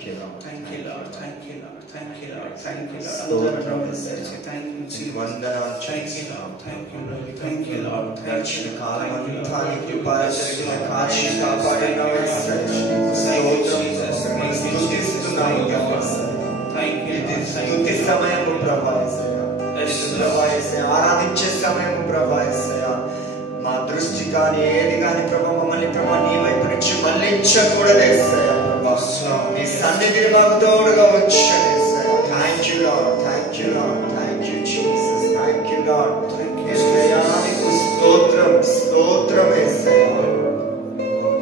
you, Lord. Thank you, Lord. Thank you, Lord. Thank you, Lord. Thank you, Lord. స్తోత్రం Thank you, Jesus. వందనాలు Thank you, Lord. Thank you, Lord. Thank you, Lord. గడిచిన కాలం అంతా నీ కృప జరిగిన కాచి కాపాడినావు స్తోత్రం స్తుతిస్తున్నాము స్తుతి సమయము ప్రభా ఆరాధించే సమయము ప్రభా మా దృష్టి కానీ ఏది కానీ ప్రభా మమ్మల్ని ప్రభా నీ వైపు నుంచి మళ్ళించకూడదేసయ్యా ప్రభా నీ సన్నిధిని మాకు తోడుగా వచ్చండి thank you Lord thank you Lord thank you Jesus thank you Lord యేసయ్యా నీకు స్తోత్రం స్తోత్రం యేసయ్యా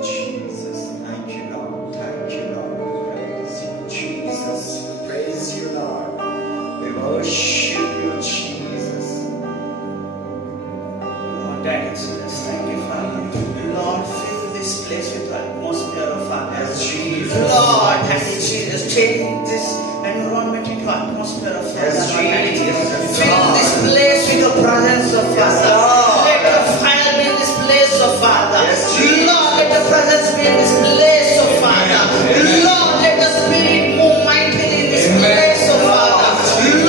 Jesus thank you Lord thank you Lord praise you Jesus praise you Lord we worship you Jesus Lord, Daddy Jesus, thank you, Father. Lord, fill this place with the atmosphere of Father. Yes, Jesus. Lord, Daddy Jesus, change this environment into atmosphere of Father. Yes, Daddy Jesus. fill this place with the presence of Yes, Father. Lord. Let the fire be in this place of Father. Yes, Jesus. Lord, let the presence be in this place of Father. Amen. Lord, let the Spirit move mightily in this Amen. place of Father.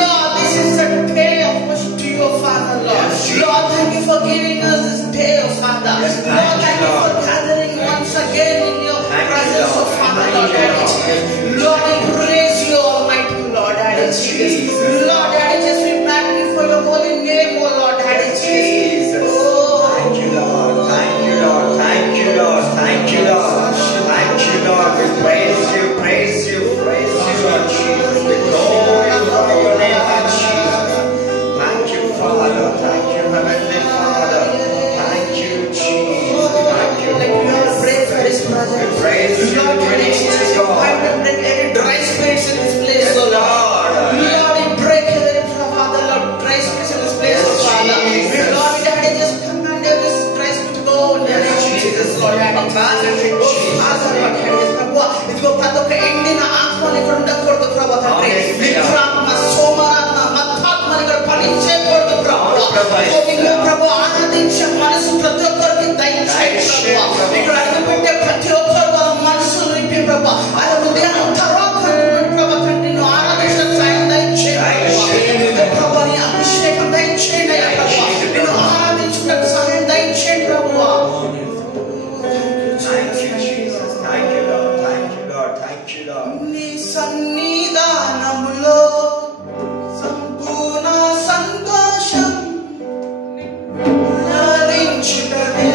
Lord, this is a day of worship to you, Father, Lord. Yes, Jesus. Lord, thank you for giving us this day, oh Father. Yes, Lord, thank you for Lord. gathering once again in your Thank you, presence, Lord. oh Father, Thank Lord, you, Daddy Lord. Jesus. Lord, I praise you, Almighty Lord, Daddy Yes, Jesus. Jesus. Lord, Daddy Jesus, we magnify your holy name, oh Lord, Daddy Yes, Jesus. Jesus. Oh, Thank you, Lord. Thank you, Lord. Thank you, Lord. Thank you, Lord. Thank you, Lord. We praise you, praise you, praise you, Lord Jesus. We glorify your name, Lord Jesus. Thank you, Father. Thank you, Heavenly Father. Thank you, Jesus. Thank you, let Holy your praise for his Spirit. presence. We praise you, Lord, Daddy praise Jesus, you, you find God. and break every dry space in this place, Yes, oh Lord. Lord. Lord, we break every Father, Lord, dry space in this place, Yes, oh Father. Jesus. Lord, Daddy just command every dry space to go in the Yes, name of Jesus, Jesus. Lord, Daddy. Father, in Oh, Jesus' Father, Lord, name. Daddy, ప్రభు ఇదిగో ప్రతి ఒక్క ఎండిన ఆత్మని ఇక్కడ ఉండకూడదు ప్రభు తండ్రి. Yes, నిద్రాత్మ, సోమరాత్మ, మత్తాత్మని ఇక్కడ పనిచేయకూడదు ప్రభు. అవును ప్రభు. ఓ మీకు ప్రభు ఆరాధించే మనసు ప్రతి ఒక్కరికి దయచేయండి ప్రభు. ఇక్కడ అడుగుపెట్టే ప్రతి ఒక్కరు వాళ్ళ మనసును నింపి ప్రభు. అది హృదయాన్ని తర్వాత ప్రభు తండ్రి నువ్వు ఆరాధించిన సాయం దయచేయండి ప్రభు. నీ అభిషేకం దయచేయండి అయ్యా ప్రభు. నేను ఆరాధించుటకు సహాయం దయచేయండి ప్రభు. Thank you, Jesus. Thank you, Lord. Thank you, Lord. Thank you, Lord. నీ సన్నిధానములో సంపూర్ణ సంతోషం లభించుటది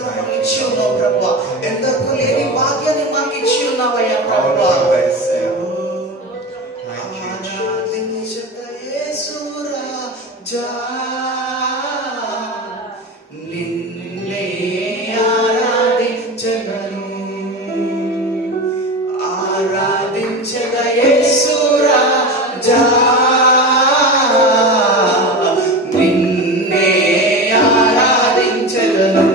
ఆరాధన మాకు ఇచ్చి ఉన్నావు ప్రభా. ఎందరికీ లేని భాగ్యాన్ని మాకు ఇచ్చి ఉన్నావయ్యా ప్రభా. నిన్నే ఆరాధించగను, ఆరాధించగ యేసు రాజా. నిన్నే ఆరాధించగను,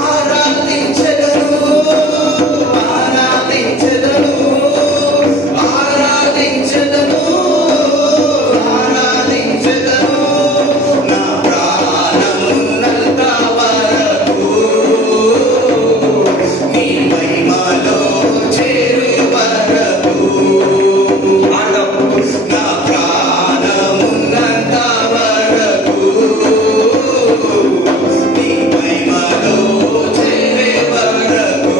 ఆరాధించగను, ఆరాధించగను, ఆరాధించగను, ఆరాధించగను. నా ప్రాణమున్నంత వరకు నీ మహిమలో చేరు వరకు, నా ప్రాణమున్నంత వరకు నీ మహిమలో చేరే వరకు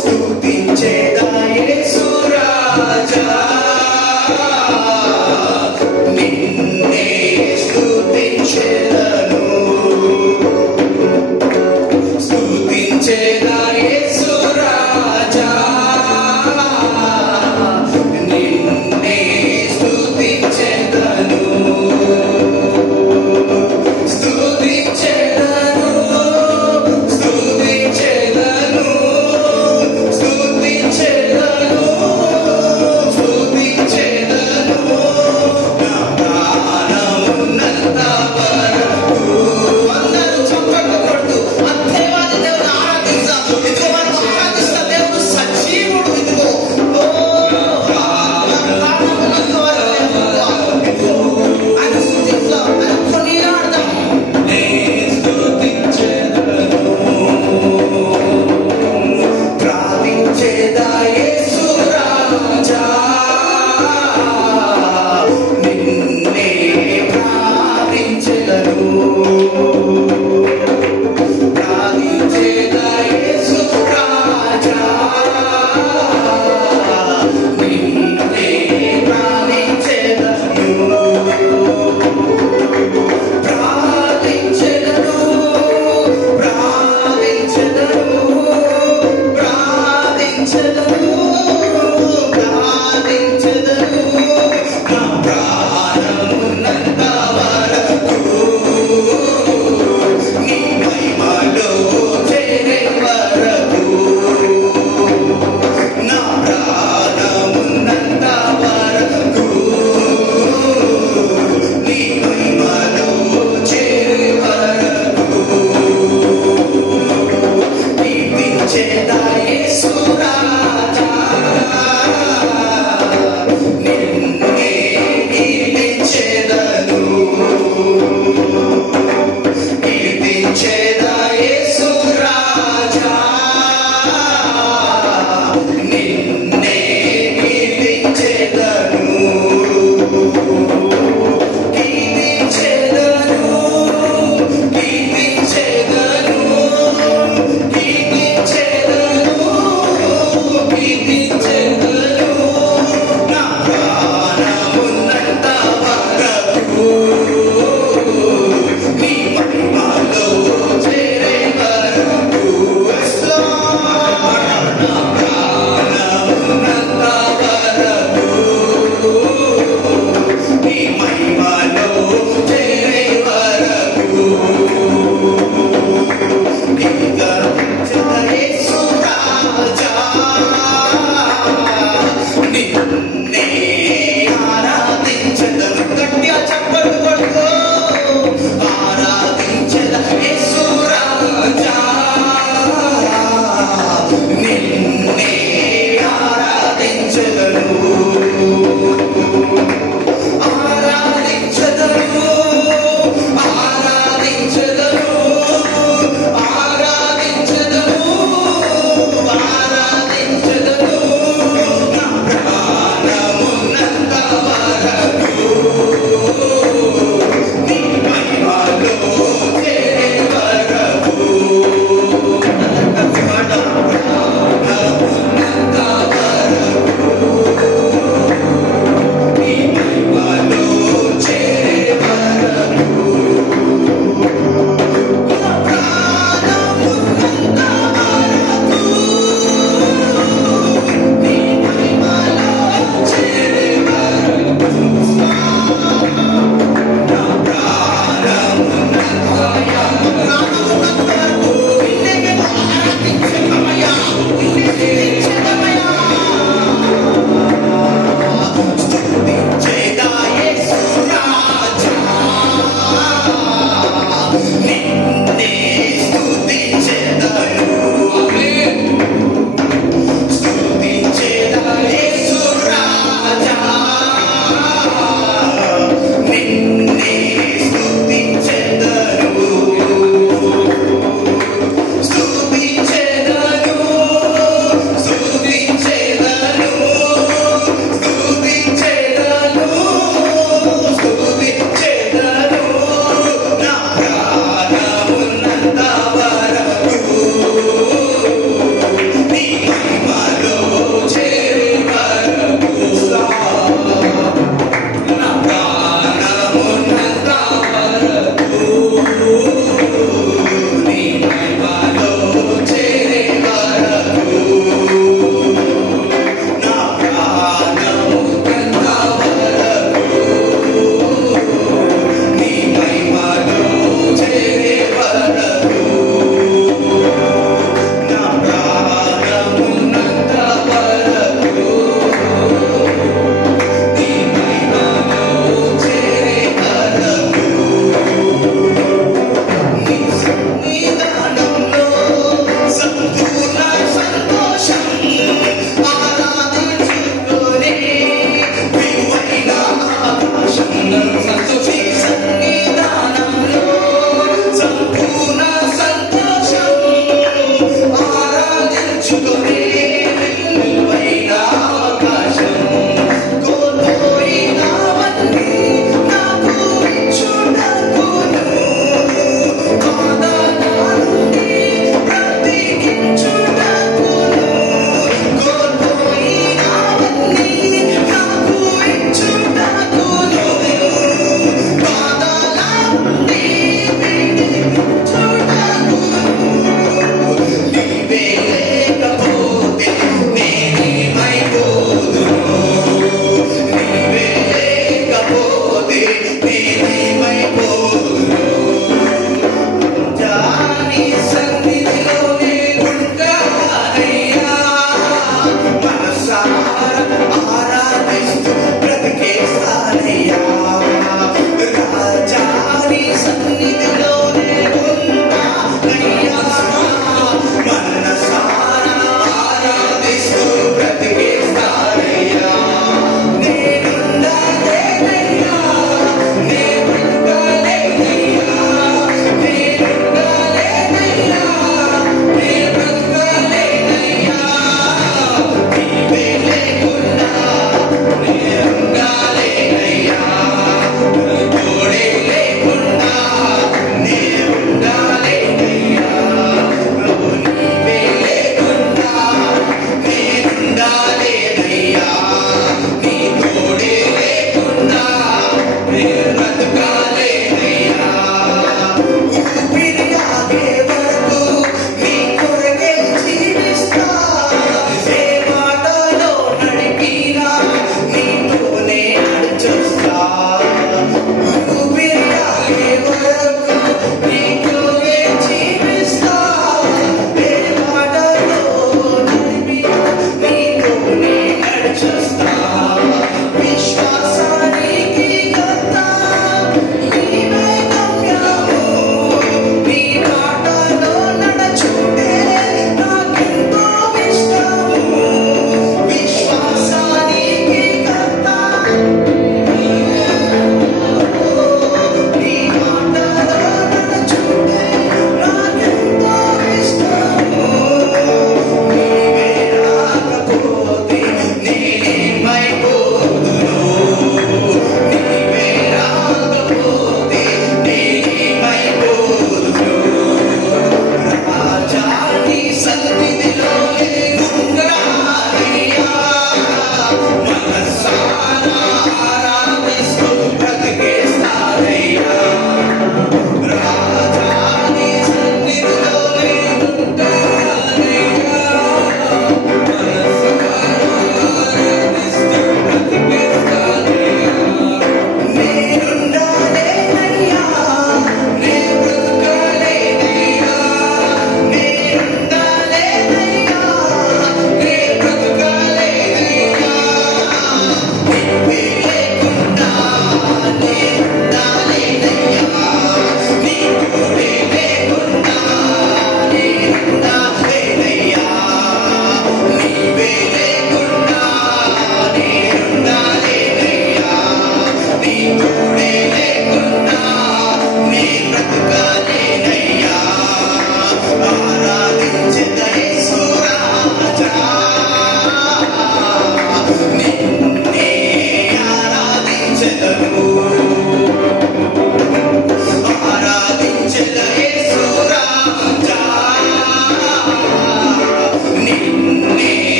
స్తుతించేదా యేసు రాజా. నిన్నే స్తుతించెదను, స్తుతించెదా యేసు రాజా. నిన్నే స్తుతించెదను, స్తుతించెదను, స్తుతించెదను, స్తుతించెదను, స్తుతించెదను. నా ప్రాణమున్నంత వరకు అందరూ చప్పట్లు కొడుతూ ఆ దేవాది దేవుని ఆరాధిస్తాం. ఇదిగో మనం ఆరాధిస్తా దేవుడు సజీవుడు. ఇదిగో ఓ ప్రాణమున్నంత వరకు ఇదిగో ఆయన స్తుతిస్తాం, ఆయన కొనియాడదాం. నే స్తుతించెదను, ప్రార్థించేదా యేసు రాజా. నిన్నే ప్రార్థించెదను, ప్రార్థించేదా యేసు రాజా. నిన్నే ప్రార్థించెదను, ప్రార్థించెదను, ప్రార్థించెదను, ప్రార్థించెదను, ప్రార్థించెదను. నా ప్రాణమున్నంత వరకు నీ మహిమలో చేరే వరకు, నా ప్రాణమున్నంత వరకు నీ మహిమలో చేరే వరకు కీర్తించేదా యేసు రాజా. నిన్నే కీర్తించెదను, కీర్తించేదా యేసు రాజా. నిన్నే కీర్తించెదను, కీర్తించెదను, కీర్తించెదను, కీర్తించెదను, కీర్తించెదను. నా ప్రాణమున్నంత వరకు నీ మహిమలో చేరే వరకు నా ప్రాణమున్నంత వరకు నీ మహిమలో చేరే వరకు కీర్తించెదా యేసు రాజా. నిన్నే ఆరాధించెదను. గట్టిగా చప్పట్లు కొడుతూ ఆరాధించెదా యేసు రాజా. నిన్నే ఆరాధించెదను,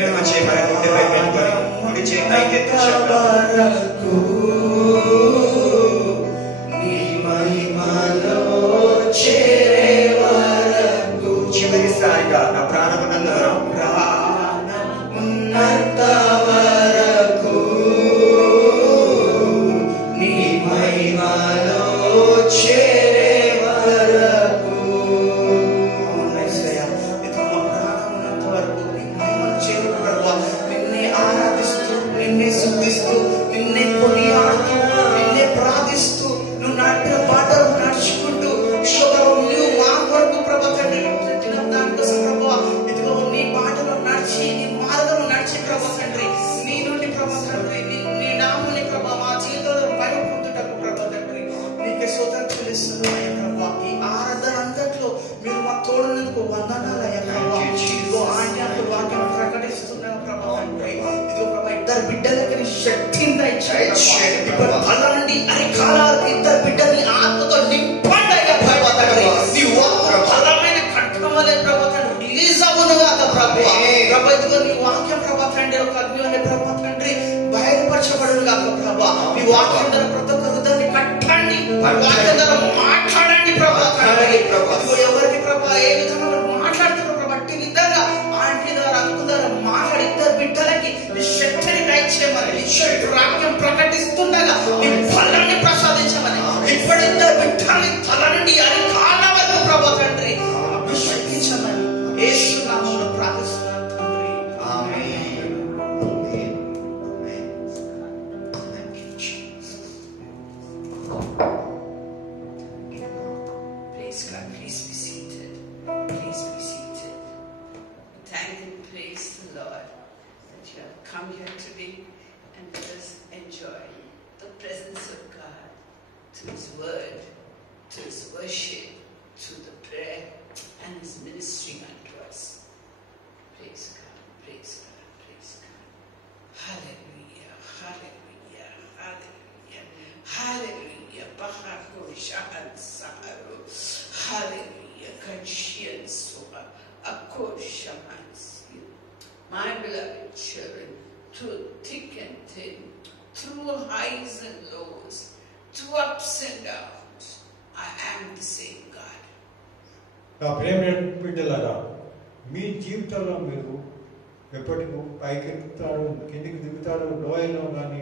ఎడమ చేయి మన గుండెపై పెట్టుకొని కుడి చేయి పైకెత్తి చెప్దాం. చివరిసారిగా నా ప్రాణమున్నంత వరకు నీ మహిమలో చేరే వరకు. ప్రాణమున్నంత వరకు నీ మహిమను చేరు ప్రభువా. నిన్నే ఆరాధిస్తూ, నిన్నే స్తుతిస్తూ, నిన్నే కొనియాడుతూ, నిన్నే ప్రార్థిస్తూ, నువ్వు నాటిన బాటలు నడుచుకుంటూ నువ్వు మా కొరకు ప్రభా తండ్రి దానికోసం ప్రభా ఇదిగో నీ బాటలో నడిచి, నీ మార్గంలో నడిచి ప్రభా తండ్రి నీ నుండి ప్రభా తండ్రి నీ నామని ప్రభా మా జీవితంలో భయం పొందుటకు ప్రభా తండ్రి నీకే స్తోత్రం చెల్లిస్తున్నాయ్యా ప్రభా. ఈ ఆరాధన అంతట్లో మీరు మా తోడునందుకు వందనాలయ్యా ప్రభా. ఇదిగో ఆజ్ఞాకు వాక్యం ప్రకటిస్తున్నావు ప్రభా తండ్రి. ఇదిగో ప్రభా ఇద్దరు బిడ్డలకి శక్తిని దయచేయండి. ఇప్పుడు తల నుండి అరికాలాలకు ఇద్దరు బిడ్డని ఆత్మతో నింపండి అయ్యా ప్రభా తండ్రి. నీ వాక్యం బలమైన ఖడ్గం వలె ప్రభా తండ్రి రిలీజ్ అవ్వనుగా ప్రభువా. ప్రభా ఇదిగో నీ వాక్యం ప్రభా తండ్రి ఒక అగ్ని వలె ప్రభా తండ్రి బయలుపరచబడును గాక ప్రభా. నీ వాక్యం ద్వారా ప్రతి ఒక్క హృదయాన్ని కట్టండి, వాక్యం ద్వారా మాట్లాడండి ప్రభా తండ్రి. ఇదిగో ఎవరికి ప్రభా ఏ విధంగా మాట్లాడుతున్నారు ప్రభా అట్టి విధంగా ఆంటీ ద్వారా అంకు ద్వారా మాట్లాడి ఇద్దరు బిడ్డలకి నీ శక్తిని దయచేయమని, నీ వాక్యం ప్రకటిస్తుండగా నీ ఫలాన్ని ప్రసాదించమని, ఇప్పుడు ఇద్దరు బిడ్డల్ని తల నుండి అరికాళ్ళ వరకు ప్రభా తండ్రి అభిషేకించమని యేసు నామములో ప్రార్థిస్తున్నాను తండ్రి. ఆమేన్. Praise God. Please be seated. Please be seated. Thank and praise the Lord that you have come here today and let us enjoy the presence of God through His Word, through His worship, through the prayer and His ministering unto us. Praise God. Praise God. Praise God. Hallelujah. Hallelujah. Hallelujah. Hallelujah. Bahako shahan saharu. Hallelujah. Conscience. Akko shamans. My beloved children, through thick and thin, through highs and lows, through ups and downs, I am the same God. నా ప్రేమ బిడ్డలారా, మీ జీవితంలో మీరు ఎప్పటికీ పైకి ఎక్కుతాడు, కిందికి దిగుతాడు, లోయలో కానీ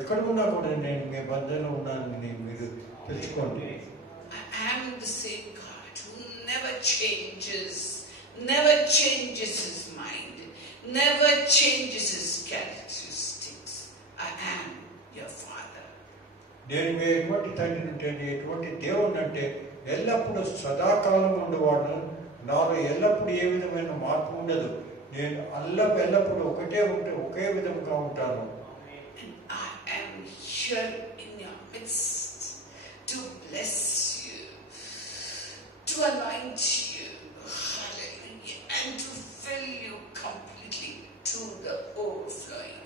ఎక్కడ ఉన్నా కూడా నేను మీ బంధంలో ఉన్నానని మీరు తెలుసుకోండి. I am the same God who never changes his mind, never changes his characteristics. I am your Father. నేను మీ ఎటువంటి తండ్రి అంటే, ఎటువంటి దేవుడు అంటే ఎల్లప్పుడూ సదాకాలం ఉండేవాడు. నాలో ఎల్లప్పుడూ ఏ విధమైన మార్పు ఉండదు. నేను ఎల్లప్పుడూ ఒకే విధంగా ఉంటాను. And I am here in your midst to bless you, to anoint you, hallelujah, and to fill you completely to the overflowing.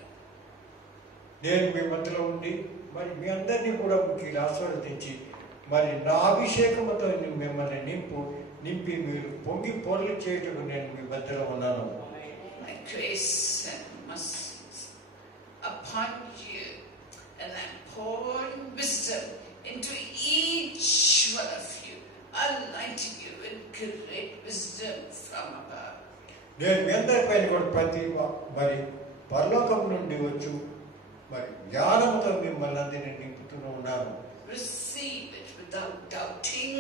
నేను మీ మధ్యలో ఉండి మరి మీ అందరినీ కూడా మీకు ఆశీర్వదించి మరి నా అభిషేకంతో మిమ్మల్ని నింపి మీరు పొంగి పొరలు చేయటకు నేను మీ మధ్యలో ఉన్నాను. My grace and mercies upon you, and I'm pouring wisdom into each one of you, anointing you with great wisdom from above. నేను మీ అందరిపైన కూడా మరి పరలోకం నుండి వచ్చు మరి జ్ఞానంతో మిమ్మల్ని అందరినీ నింపుతూ ఉన్నాను. Receive it without doubting.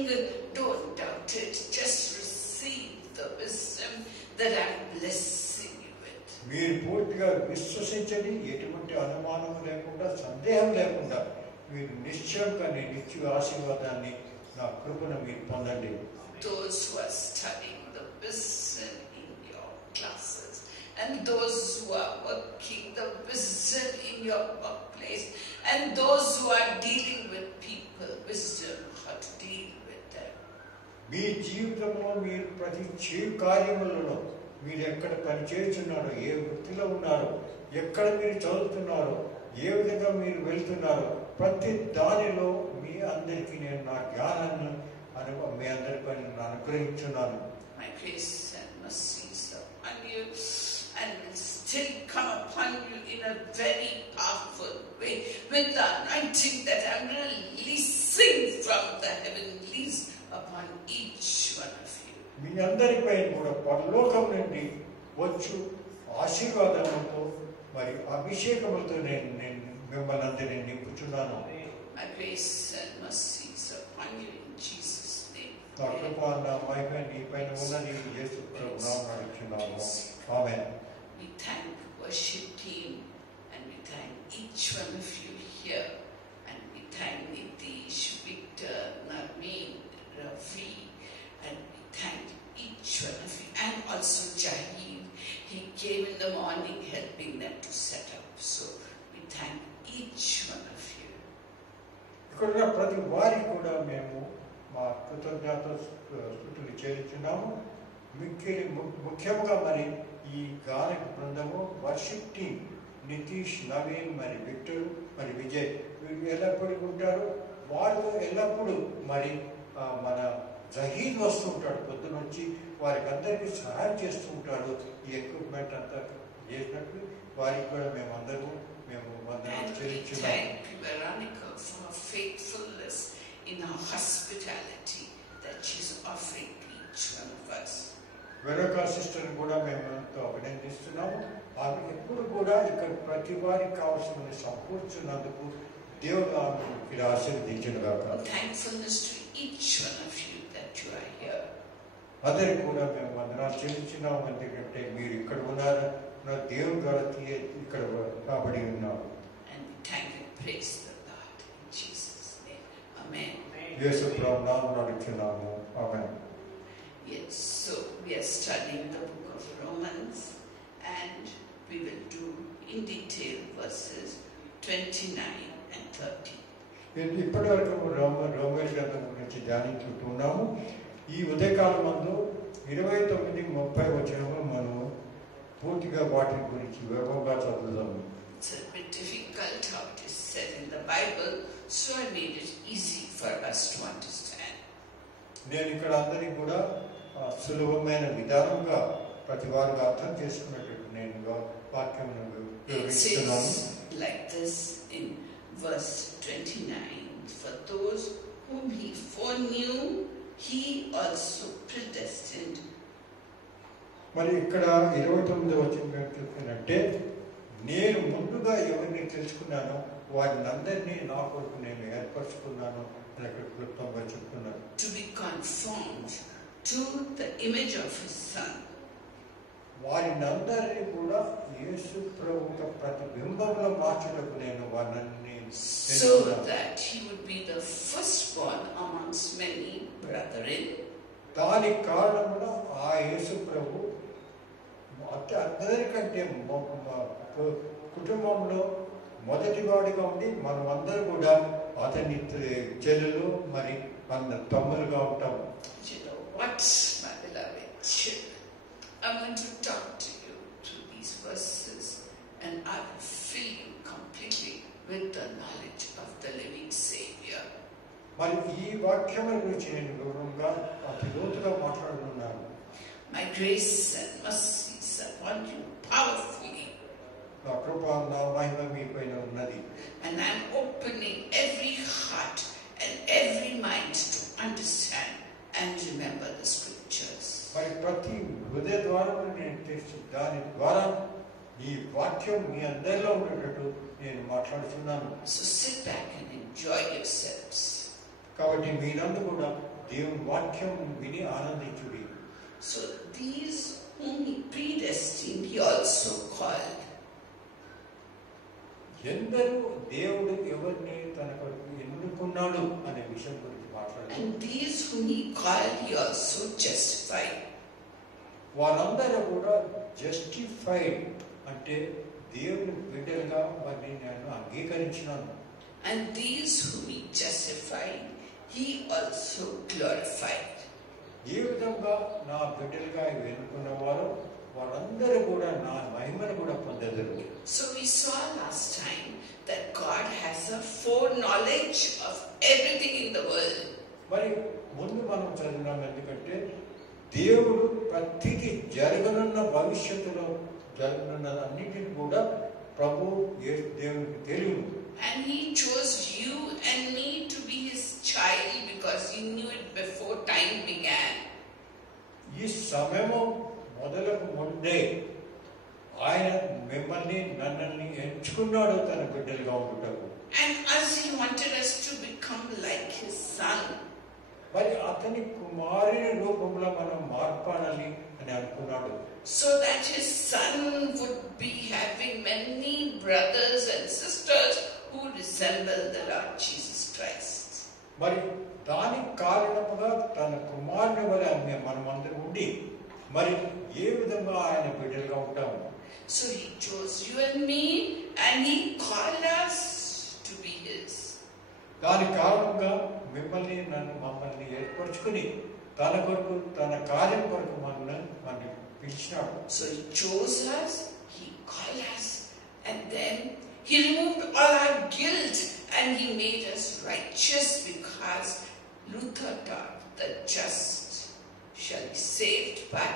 Don't doubt it. Just receive the wisdom that I'm blessing you with. మీరు పూర్తిగా విశ్వసించండి. ఎటువంటి అనుమానం లేకుండా, సందేహం లేకుండా మీరు నిశ్చయంగా నేను ఇచ్చే ఆశీర్వాదాన్ని నా కృపను మీరు పొందండి. Those who are studying the wisdom in your classes, and those who are working the wisdom in your workplace, and those who are dealing with people, wisdom how to deal with them. మీ జీవితంలో మీరు ప్రతి కార్యములలో మీరు ఎక్కడ పని చేస్తున్నారో, ఏ వృత్తిలో ఉన్నారో, ఎక్కడ మీరు చదువుతున్నారో, ఏ విధంగా మీరు వెళ్తున్నారో, ప్రతి దానిలో మీ అందరికీ నేను నా జ్ఞానాన్ని మీ అందరిపై నేను అనుగ్రహించున్నాను. My grace and mercies upon you, and will with the anointing that I'm releasing from the heavenlies upon each one of you. మీ అందరిపై కూడా పరలోకం నుండి వచ్చు ఆశీర్వాదములతో మరి అభిషేకములతో నేను మిమ్మల్ని అందరినీ నింపుచున్నాను. My grace and mercy is upon you in Jesus' name. నా కృప నా మహిమ నీపైన ఉన్నది యేసు ప్రభు నామమున అడుగుచున్నాము. ఆమేన్. We thank worship team and we thank each one of you here, and we thank Nitish, Victor, Naveen, Rafi, and we thank each one of you, and also Jahid. He came in the morning helping them to set up. So we thank each one of you. ఇక్కడ ప్రతి వారికి కూడా మేము మా కృతజ్ఞత స్తుతులు చేస్తున్నాము. ముఖ్యంగా మరి ఈ గానక బృందము వర్షిప్ టీమ్ నితీష్, నవీన్, మరి విక్టర్, మరి విజయ్ వీళ్ళు ఎల్లప్పుడూ ఉంటారు. వారితో ఎల్లప్పుడూ మరి మన జహీద్ వస్తూ ఉంటాడు. పొద్దున వచ్చి వారికి అందరికీ సహాయం చేస్తూ ఉంటాడు. ఈ ఎక్విప్మెంట్ అంతా చేసినట్టు వారికి కూడా మేము వందనాలు చెల్లించున్నాము. Thank Veronica for her faithfulness in her hospitality that she's offering to each one of us. వెరొక సిస్టర్ కూడా మేము ఎంతో అభినందిస్తున్నాము. ఆమె ఎప్పుడు కూడా ఇక్కడ ప్రతి వారికి కావాల్సిన సమకూర్చున్నందుకు దేవుడు ఆమెను ఆశీర్వదించునుగాక. Thankfulness to each one of you that you are here. అందరికి కూడా మేము వందనాలు చెల్లించున్నాము. ఎందుకంటే మీరు ఇక్కడ ఉన్నారు, దేవుడు ద్వారా ఇక్కడ కాబడి ఉన్నారు. And we thank and praise the Lord in Jesus' name. Amen. యేసు ప్రభు నామమున అడుగుచున్నాము. ఆమేన్. Yes, so we are studying the book of Romans, and we will do in detail verses 29 and 30. ఇప్పటి వరకు రోమేలు గ్రంథం గురించి ధ్యానించుకుంటున్నాము. ఈ ఉదయకాలం మందు 29-30 వచనములు మనం పూర్తిగా వాటి గురించి వివరంగా చదువుదాము. It's a bit difficult how it is said in the Bible, so I made it easy for us to understand. నేను ఇక్కడ అందరికి కూడా సులభమైన విధానంగా ప్రతి వారికి అర్థం చేసుకునేటట్టు నేను వాక్యమును వివరిస్తున్నాను. Like this in verse 29, for those whom he foreknew, he also predestined. మరి ఇక్కడ 29వ వచనం చూస్తున్నట్టే, నేను ముందుగా ఎవరిని తెలుసుకున్నానో వారిని అందరినీ నా కొరకు నేను ఏర్పరచుకున్నాను అని అక్కడ క్లుప్తంగా చెప్తున్నాను. To be conformed to the image of his son. వారిని అందరినీ కూడా యేసు ప్రభు ప్రతిబింబంలో మార్చుటకు నేను వారిని so that he would be the firstborn amongst many brethren. దానికి కారణమున ఆ యేసు ప్రభు అందరికంటే కుటుంబంలో మొదటివాడిగా ఉండి మనమందరూ కూడా అతని చెల్లెలు మరి మన తమ్ములుగా ఉంటాము. You know what, my beloved children, I'm going to talk to you through these verses, and I will fill you completely with the knowledge of the living Savior. మరి ఈ వాక్యం గురించి నేను వివరంగా అతి లోతుగా మాట్లాడుతున్నాను. My grace and mercy is upon you powerfully. నా కృప నా మహిమ మీపైన ఉన్నది. And I'm opening every heart and every mind to understand and remember the scriptures. మరి ప్రతి హృదయ ద్వారం నేను తెరిచి దాని ద్వారా ఈ వాక్యం మీ అందరిలో ఉండేటట్టు నేను మాట్లాడుతున్నాను. So sit back and enjoy yourselves. కాబట్టి మీరందరూ కూడా దేవుని వాక్యం విని ఆనందించుడి. So these whom he predestined, he also called. ఎందరూ దేవుడు ఎవరిని తన కొరకు ఎన్నుకున్నాడు అనే విషయం గురించి మాట్లాడారు. And these whom he called, he also justified. వారందరూ కూడా జస్టిఫైడ్ అంటే దేవుని బిడ్డలుగా వారిని నేను అంగీకరించినాను. And these whom he justified, he also glorified. ఏ విధంగా నా బిడ్డలుగా ఎన్నుకున్న వారు వారందరూ కూడా నా మహిమను కూడా పొందెదరు. So we saw last time that God has a foreknowledge of everything in the world. మరి ముందు మనం చదివినాం, ఎందుకంటే దేవుడు ప్రతిదీ జరగనున్న భవిష్యత్తులో జరగనున్న అన్నిటిని కూడా ప్రభు దేవునికి తెలియదు. And And he chose you and me to be his child because he knew it before time began. ఈ సమయము మొదలకు ముందే ఆయన మిమ్మల్ని నన్నల్ని ఎంచుకున్నాడు తన బిడ్డలుగా ఉండుటకు. And as he wanted us to become like his son. మరి అతని కుమారుని రూపంలో మనం మార్పాలని అని అనుకున్నాడు. So that his son would be having many brothers and sisters who resemble the Lord Jesus Christ. మరి దాని కారణముగా తన కుమారుని వలె మనమందరం ఉండి మరి ఏ విధంగా ఆయన బిడ్డలుగా ఉంటాము. So he chose you and me and he called us to be his. దాని కారణంగా మిమ్మల్ని మమ్మల్ని ఏర్పరచుకుని తన కొరకు తన కార్యం కొరకు మనల్ని పిలిచినాడు. So he chose us, he called us, and then he removed all our guilt and he made us righteous because Luther taught the just shall be saved by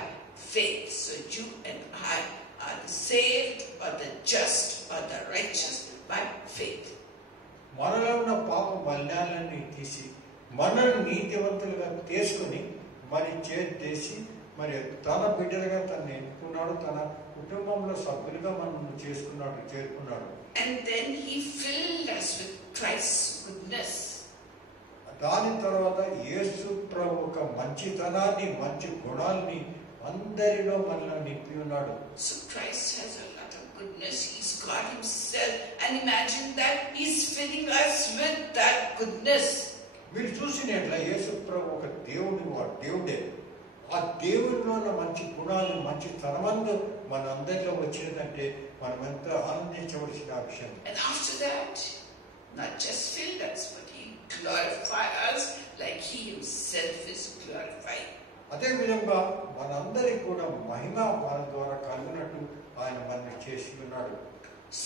faith. So you and I are the saved or the just or the righteous by faith. మనలో ఉన్న పాప మలినాలన్నీ తీసి మనల్ని నీతివంతులుగా తీసుకుని మరి చేసి మరి తన బిడ్డలుగా తను ఎన్నుకున్నాడు. తన కుటుంబంలో సభ్యులుగా మనం చేరుకున్నాడు. And then he filled us with Christ's goodness. దాని తర్వాత యేసు ప్రభు ఒక మంచితనాన్ని మంచి గుణాలని అందరిలో మనలో నింపి ఉన్నాడు. So Christ has a lot of goodness. He's God himself, and imagine that he's filling us with that goodness. మీరు చూసినట్ల యేసు ప్రభు ఒక దేవుడే. ఆ దేవుడిలో ఉన్న మంచి గుణాలు మంచి తనమందు మన అందరిలో వచ్చిందంటే మనం ఎంత ఆనందించవలసిన విషయం. And after that, not just filled us, but he glorified us like he himself is glorified. అదే విధంగా మనందరికి కూడా మహిమ మన ద్వారా కలిగినట్టు ఆయన మనల్ని చేసి ఉన్నాడు.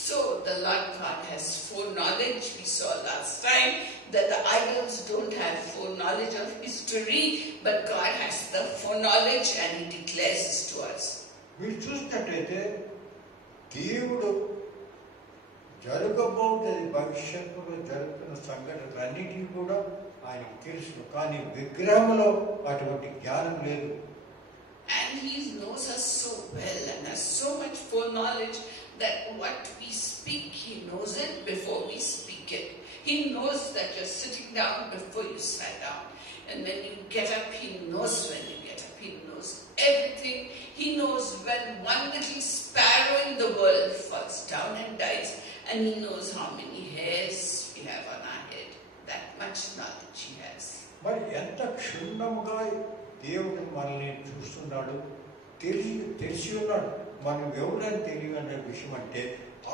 So the Lord God has foreknowledge. We saw last time that the idols don't have foreknowledge of history, but God has the foreknowledge and he declares this to us. మీరు చూసినట్లయితే దేవుడు జరగబోయేది భవిష్యత్తులో జరుగుతున్న సంఘటనలన్నిటికీ కూడా ఆయనకు తెలుసు. కానీ విగ్రహంలో అటువంటి జ్ఞానం లేదు. And he knows us so well and has so much foreknowledge that what we speak, he knows it before we speak it. He knows that you're sitting down before you sat down. And when you get up, he knows when you get up. He knows everything. He knows when one little sparrow in the world falls down and dies. And he knows how many hairs we have on our head. That much knowledge he has. మరి ఎంత క్షుణ్ణంగా దేవుడు మనల్ని చూస్తున్నాడు, తెలిసి ఉన్నాడు. మనం ఎవరని తెలియదు అనే విషయం అంటే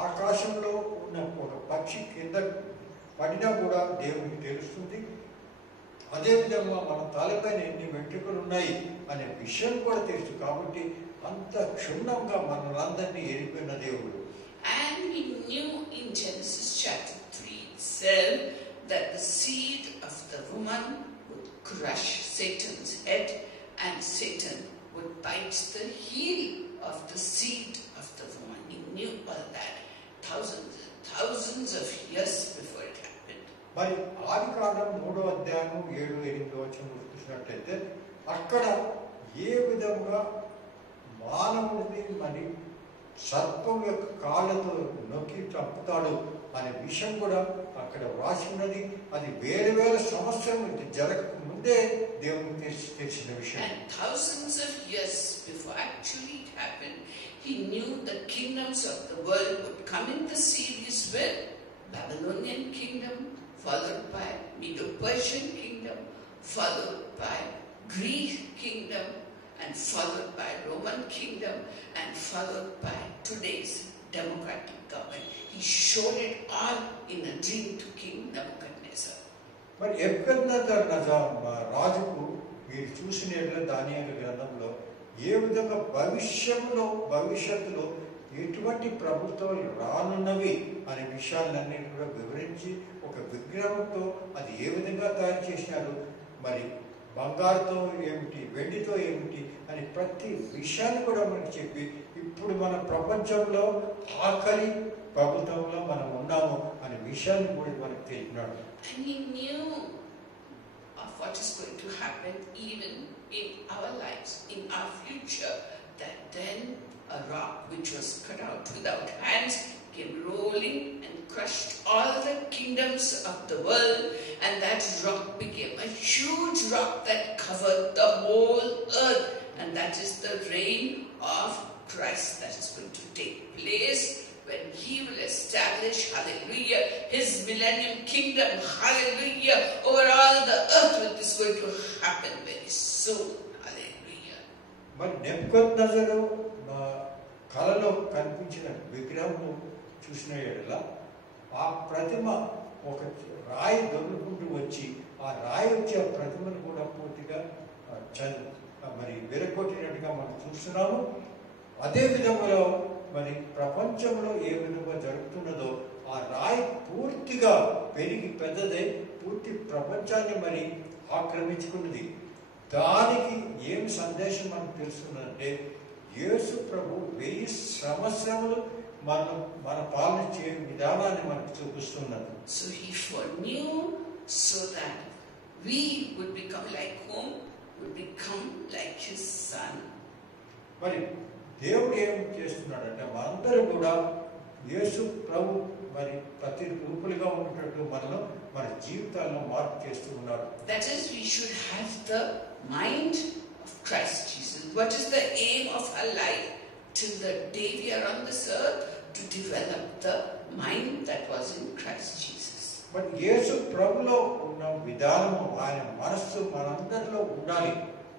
ఆకాశంలో ఉన్న ఒక పక్షి కింద పడినా కూడా దేవుడికి తెలుస్తుంది. అదేవిధంగా మన తలపైన ఎన్ని వెంట్రుకలు ఉన్నాయి అనే విషయం కూడా తెలుసు. కాబట్టి అంత క్షుణ్ణంగా మనలందరినీ ఎరిగిపోయిన దేవుడు. And he knew in Genesis chapter 3 itself that the seed of the woman would crush Satan's head and Satan would bite the heel of the seed of the woman. He knew all that thousands and thousands of years before it happened. మరి ఆదికాండం 3వ అధ్యాయం 7-8 వచనం చూసినట్లయితే అక్కడ ఏ విధంగా మానవుడిని మరి సర్పం యొక్క కాళ్ళతో నొక్కి చంపుతాడు అనే విషయం కూడా అక్కడ వ్రాసి ఉన్నది. అది వేల సంవత్సరం జరగక ముందే దేవునికి తెలిసిన విషయం. And thousands of years before actually it happened, he knew the kingdoms of the world would come in the series with Babylonian kingdom, followed by Medo-Persian kingdom, followed by Greek kingdom, and followed by Roman kingdom, and followed by today's democratic government. He showed it all in a dream to King Nebuchadnezzar. మరి Nebuchadnezzar రాజుకు మీరు చూసిన దానియేలు గ్రంథంలో ఏ విధంగా భవిష్యత్తులో ఎటువంటి ప్రభుత్వాలు రానున్నవి అనే విషయాలన్నీ కూడా వివరించి ఒక విగ్రహంతో అది ఏ విధంగా తయారు చేసినారు, మరి బంగారుతో ఏమిటి, వెండితో ఏమిటి అని ప్రతి విషయాన్ని కూడా మనకి చెప్పి ఇప్పుడు మన ప్రపంచంలో ఆఖరి ప్రభుత్వంలో మనం ఉన్నాము అనే విషయాన్ని కూడా మనకు తెలిపినాడు. And he knew of what is going to happen even in our lives, in our future, that then a rock which was cut out without hands came rolling and crushed all the kingdoms of the world, and that rock became a huge rock that covered the whole earth, and that is the reign of Christ that is going to take place when he will establish, hallelujah, his millennium kingdom, hallelujah, over all the earth, which is going to happen very soon, hallelujah. మరి నెబుకద్నెజరు కలలో కనిపించిన విగ్రహం చూసిన ఎడల ఆ ప్రతిమ ఒక రాయి దొరుకుంటూ వచ్చి ఆ రాయి వచ్చి ఆ ప్రతిమను కూడా పూర్తిగా మరి విరగొట్టినట్టుగా మనం చూస్తున్నాము. అదే విధంగా మరి ప్రపంచంలో ఏ విధంగా జరుగుతున్నదో ఆ రాయి పూర్తిగా పెరిగి పెద్దదై పూర్తి ప్రపంచాన్ని మరి ఆక్రమించుకున్నది. దానికి ఏం సందేశం మనకు తెలుస్తుందంటే యేసు ప్రభు 1000 సంవత్సరములు మన పాలన చేయే విధానాన్ని మనకు చూపిస్తున్నారు. So he foreknew so that we would become like whom? Would become like his son. మరి దేవుడు ఏం చేస్తున్నాడంటే మనందరూ కూడా యేసు ప్రభు మరి ప్రతి రూపులుగా ఉన్నట్టు మన జీవితాల్లో మార్పు చేస్తూ ఉన్నారు. That is, we should have the mind of Christ Jesus. What is the aim of our life till the day we are on this earth? To develop the mind that was in Christ Jesus. But యేసు ప్రభులో ఉన్న విధానము ఆయన మనస్సు మనందరిలో ఉండాలి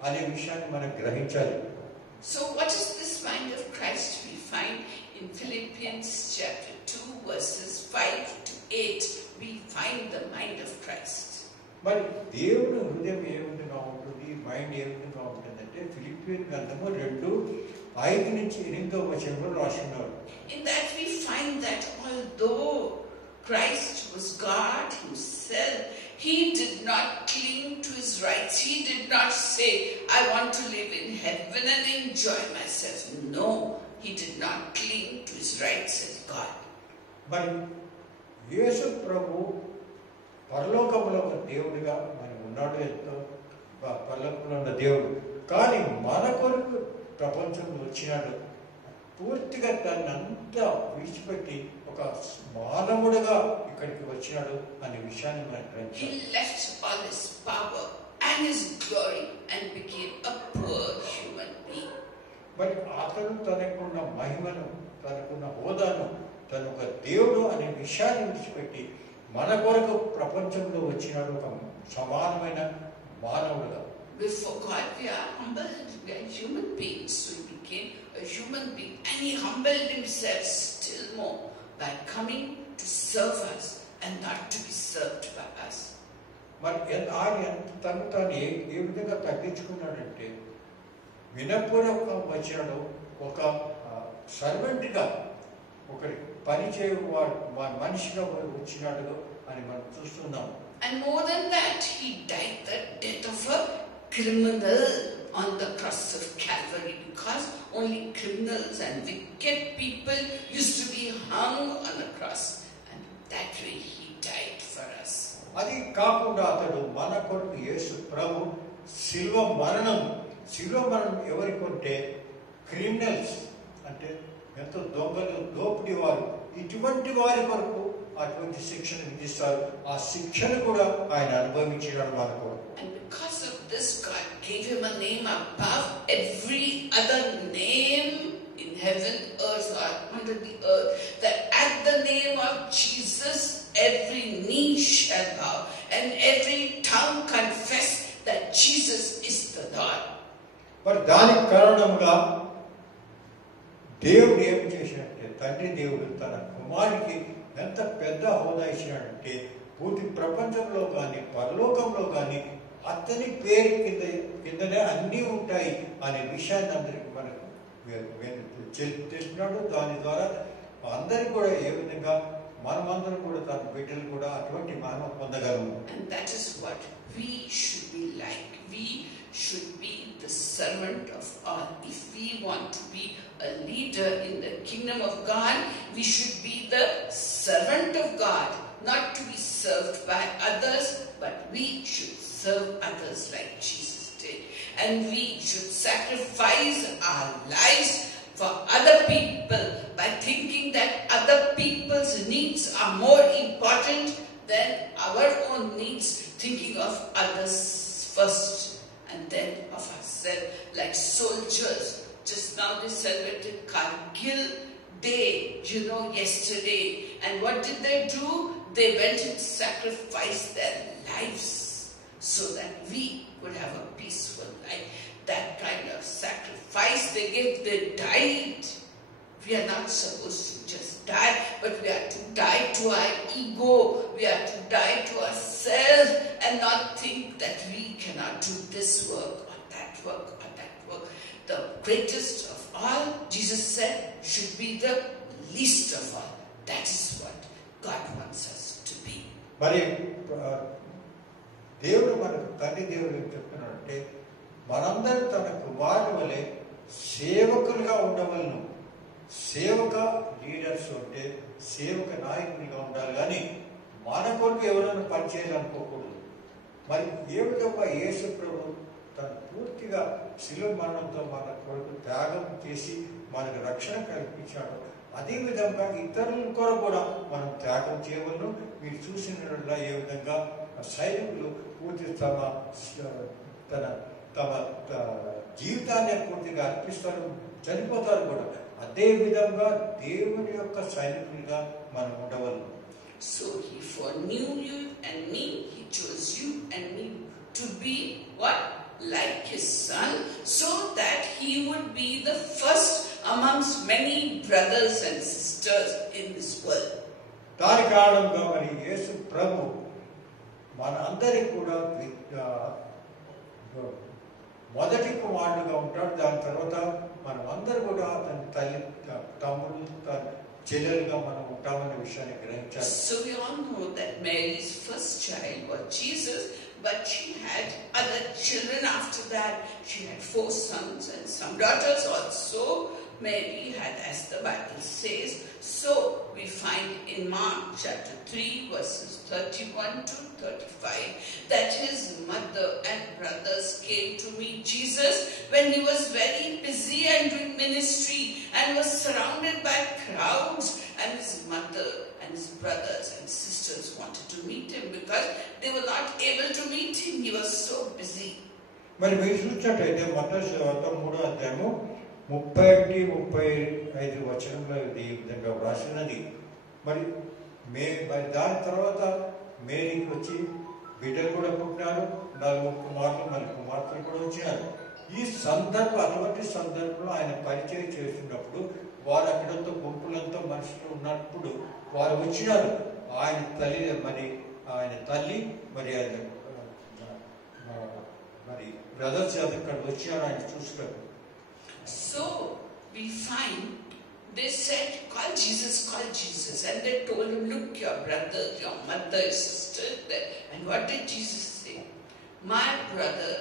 అనే విషయాన్ని మనం గ్రహించాలి. So what is this mind of Christ? We find in Philippians chapter 2 verses 5 to 8. We find the mind of Christ. మరి దేవుని హృదయం ఏ విధంగా ఉంటుంది, మైండ్ ఏ విధంగా ఉంటుందంటే ఫిలిప్పియన్ గ్రంథము 2:5-8 రాస్తున్నారు. In that we find that although Christ was God himself, he did not cling to his rights. He did not say, I want to live in heaven and enjoy myself. No, he did not cling to his rights as God. మరి యేసు ప్రభు పరలోకంలో ఉన్న దేవుడిగా మరి ఉన్నాడు, ఎంతో పరలోకంలో ఉన్న దేవుడు. కానీ మన కొరకు ప్రపంచంలో వచ్చినాడు, పూర్తిగా దాన్ని అంతా విడిచిపెట్టి ఒక మానవుడుగా ఇక్కడికి వచ్చినాడు అనే విషయాన్ని మనం గ్రహించాలి. He left all his power and his glory and became a poor human being. మరి అతను తనకున్న మహిమను, తనకున్న హోదాను, తను ఒక దేవుడు అనే విషయాన్ని విడిచిపెట్టి మన కొరకు ప్రపంచంలో వచ్చినాడు, ఒక సమానమైన మానవుడుగా. Before God, we are humbled. We are human beings. So he became a human being, and he humbled himself still more by coming to serve us and not to be served by us. మరి ఆయన తను తాను ఏ విధంగా తగ్గించుకున్నాడంటే వినపూర్వకం వచ్చినాడు, ఒక సర్వెంట్గా, ఒకరి పని చేయవాడు మనిషిగా వచ్చినాడు అని మనం చూస్తున్నాం. And more than that, he died the death of a criminal on the cross of Calvary, because only criminals and wicked people used to be hung on the cross, and that way he died for us. అది కాకుండా అతడు మన కొరకు యేసు ప్రభు శిలువ మరణం ఎవరి కొంటే criminals అంటే ఎంతో దొంగలు, దోపిడీ వారు, ఇటువంటి వారి కొరకు అటువంటి శిక్షను విధిస్తారు. ఆ శిక్షను కూడా ఆయన అనుభవించినాడు మన కొరకు. And because of this, God gave him a name above every other name in heaven, earth, or under the earth, that at the name of Jesus every knee shall bow and every tongue confess that Jesus is the Lord. మరి దానికి కారణంగా దేవుడు ఏం చేశాడంటే, తండ్రి దేవుడు తన కుమారుడికి ఎంత పెద్ద హోదా ఇచ్చినాడంటే పూర్తి ప్రపంచంలో కానీ పరలోకంలో కానీ అతని పేరు కిందనే అన్నీ ఉంటాయి అనే విషయాన్ని అందరికి మనకు తెలిసినాడు. దాని ద్వారా అందరికి కూడా ఏ విధంగా మనమందరం కూడా తన బిడ్డలు కూడా అటువంటి మహిమ పొందగలము. And that is what we should be like. We should be the servant of all. If we want to be a leader in the kingdom of God, we should be the servant of God not to be served by others, but we should serve others like Jesus did. And we should sacrifice our lives for other people by thinking that other people's needs are more important than our own needs, thinking of others first and then of ourselves, like soldiers. Just now they celebrated Kargil Day, yesterday. And what did they do? They went and sacrificed their lives so that we could have a peaceful life. That kind of sacrifice they gave, they died. We are not supposed to just die, but we are to die to our ego. We are to die to ourselves and not think that we cannot do this work or that work or that work. The greatest of all, Jesus said, should be the least of all. That is what God wants us to be. మరి దేవుడు మనకు తండ్రి దేవుడు ఏం చెప్తున్నాడంటే మనందరూ తన కుమారుని వలె సేవకులుగా ఉండవలను. సేవక లీడర్స్ అంటే సేవక నాయకులుగా ఉండాలి, కానీ మన కొరకు ఎవరైనా పనిచేయాలనుకోకూడదు. మరి ఏ విధంగా యేసు ప్రభు తను పూర్తిగా శిలువ మరణంతో మన కొరకు త్యాగం చేసి మనకు రక్షణ కల్పించాడు, అదేవిధంగా ఇతరుల కొరకు కూడా మనం త్యాగం చేయవలను. మీరు చూసినట్లా ఏ విధంగా సైనికులు పూర్తి తమ జీవితాన్ని పూర్తిగా అర్పిస్తారు, చనిపోతారు కూడా. అదే విధంగా దేవుని యొక్క సైనికులుగా మనం ఉండవలను. So he foreknew you and me, he chose you and me to be what? Like his son, so that he would be the first amongst many brothers and sisters in this world. దాని కారణంగా మరి యేసు ప్రభు మన అందరికి కూడా మొదటి కుమారుడుగా ఉంటాడు. దాని తర్వాత మనం అందరూ కూడా తన తల్లి, తమ్ముడు, చెల్లెలుగా మనం ఉంటామనే విషయాన్ని గ్రహించాలి. So we all know that Mary's first child was Jesus, but she had other children after that. She had 4 sons and some daughters also. Mary had, as the Bible says. So we find in Mark chapter 3 verses 31 to 35 that his mother and brothers came to meet Jesus when he was very busy and doing ministry and was surrounded by crowds, and his mother and his brothers and sisters wanted to meet him because they were not able to meet him. He was so busy. మరి మీరు చూసినట్టయితే మత్తయి సువార్త 3వ అధ్యాయము 31-35 వచనంలో ఈ విధంగా వ్రాసినది. మరి దాని తర్వాత మేరీకి వచ్చి బిడ్డలు కూడా పుట్టినారు, 4 కుమారులు మరి కుమార్తెలు కూడా వచ్చినారు. ఈ అటువంటి సందర్భంలో ఆయన పరిచయం చేస్తున్నప్పుడు వారు అక్కడంతా గుంపులంతా మనుషులు ఉన్నప్పుడు వారు వచ్చినారు. ఆయన తల్లి మరి బ్రదర్స్ అక్కడ వచ్చారు ఆయన చూస్తారు. So we find they said, call Jesus, and they told him, look, your brother, your mother, your sister there. And what did Jesus say? My brother,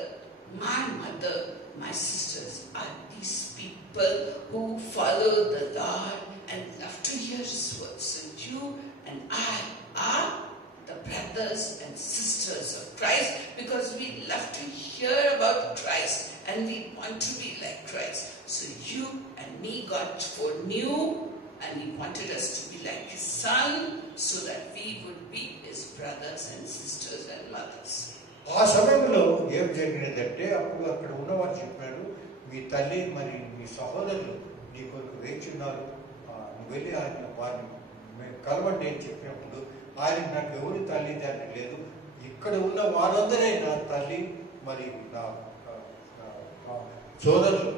my mother, my sisters are these people who follow the Lord and love to hear his words. So you and I are the brothers and sisters of Christ because we love to hear about Christ and we want to be like Christ. So you and me, God foreknew and he wanted us to be like his son so that we would be his brothers and sisters and mothers. ఆ సమయంలో ఏం జరిగినదంటే అప్పుడు అక్కడ ఉన్నవారు చెప్పారు, మీ తల్లి మరి మీ సహోదరులు నీ కొరకు వేచి ఉన్నారు, నువ్వు వెళ్ళి వారిని కలవండి అని చెప్పినప్పుడు ఆయన నాకు ఎవరి తల్లి తండ్రి లేదు, ఇక్కడ ఉన్న వారందరే నా తల్లి మరి నా సోదరులు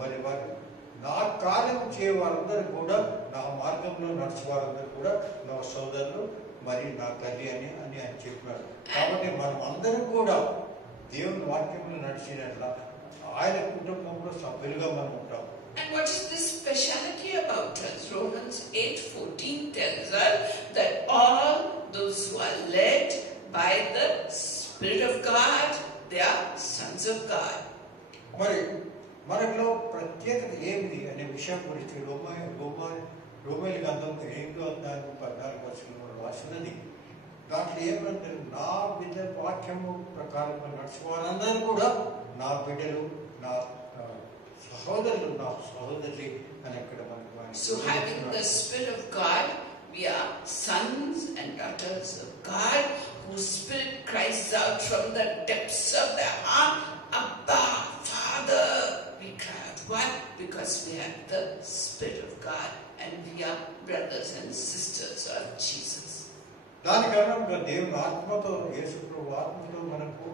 మరి వారు నా కార్యం చేయ వారందరూ కూడా నా మార్గంలో నడిచే వారందరూ కూడా నా సోదరులు మరి నా తల్లి అని ఆయన చెప్పినాడు. కాబట్టి మనం అందరం కూడా దేవుని వాక్యంలో నడిచినట్ల ఆయన కుటుంబంలో సభ్యులుగా మనం ఉంటాం. And what is this speciality about us? Romans 8:14 tells us that all those who are led by the Spirit of God, they are sons of God. మరి మనలో ప్రత్యేకత ఏమిటి అనే విషయం గురించి రోమేలు గ్రంథం 8:14 రాసినది. దాంట్లో ఏమంటే నా బిడ్డ వాక్యము ప్రకారం నడిచిన వారందరూ కూడా నా బిడ్డలు, నా సహోదరులు, నా సహోదరి అని అక్కడ మనకు. So having the Spirit of God, we are sons and daughters of God, whose spirit cries out from the depths of their heart, Abba, Father. We cry out. Why? Because we have the Spirit of God and we are brothers and sisters of Jesus. దాని కారణంగా దేవుని ఆత్మతో, యేసు ప్రభు ఆత్మతో మనకు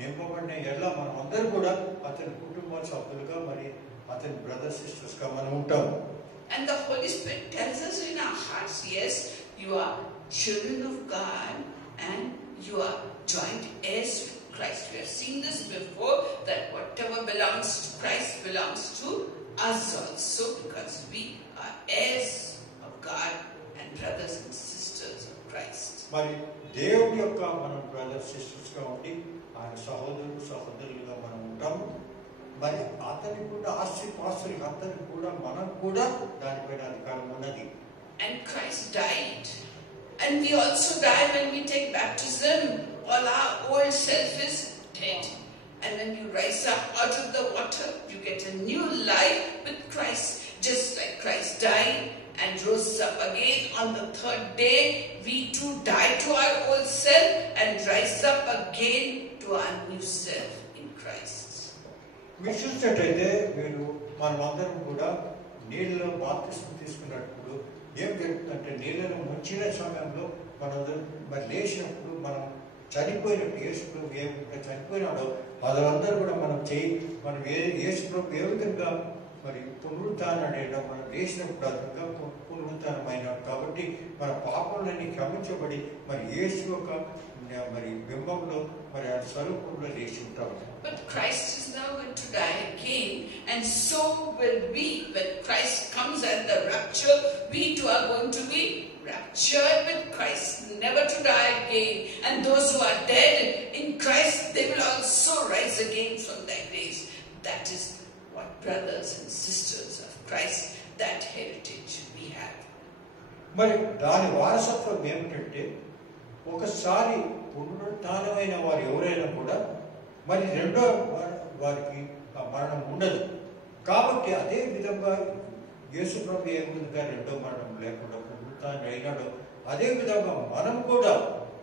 నింపబడిన ఎలా మనం అందరూ కూడా అతని కుటుంబ సభ్యులుగా, మరి అతని బ్రదర్ సిస్టర్స్ గా మనం ఉంటాం. And the Holy Spirit tells us in our hearts, yes, you are children of God and you are joint heirs with Christ. We have seen this before, that whatever belongs to Christ belongs to us also, because we are heirs of God and brothers and sisters of Christ. మరి దేవుని యొక్క మనం brother sisters గా ఉండి ఆయన సహోదరులు సహోదరులుగా మనం ఉంటాము. మరి అతనికి కూడా ఆస్తిపాస్తులకి అతనికి కూడా మనం కూడా దానిపైన అధికారం ఉన్నది. And Christ died, and we also die when we take baptism. All our old self is dead, and when you rise up out of the water, you get a new life with Christ. Just like Christ died and rose up again on the third day, we too die to our old self and rise up again to our new self in Christ. మీరు చూసినట్టయితే మీరు మనమందరం కూడా నీళ్ళలో బాప్తిస్మం తీసుకున్నప్పుడు ఏం జరుగుతుందంటే, నీళ్ళలో ముంచిన సమయంలో మనందరం మరి లేచినప్పుడు మనం చనిపోయినట్టు, యేసు ప్రభు ఏ విధంగా చనిపోయినాడో అదందరూ కూడా మనం మనం యేసు ప్రభు ఏ విధంగా మరి పునరుద్ధానం మనం లేచినప్పుడు అదంగా పునరుద్ధానమైనాడు. కాబట్టి మన పాపములన్నీ క్షమించబడి మరి యేసు యొక్క మరి బింబంలో మరి ఆ స్వరూపంలో లేచి ఉంటాం. But Christ is now going to die again, and so will we. When Christ comes at the rapture, we too are going to be raptured with Christ, never to die again. And those who are dead in Christ, they will also rise again from their graves. That is what brothers and sisters of Christ, that heritage we have. మరి దాని వారసత్వం ఏమిటంటే, ఒకసారి పునరుత్థానమైన వారు ఎవరైనా కూడా మరి రెండో వారికి మరణం ఉండదు. కాబట్టి అదే విధంగా యేసు ప్రభు ఏ విధంగా రెండో మరణం లేకుండా పునరుత్థానం అయినాడో అదే విధంగా మనం కూడా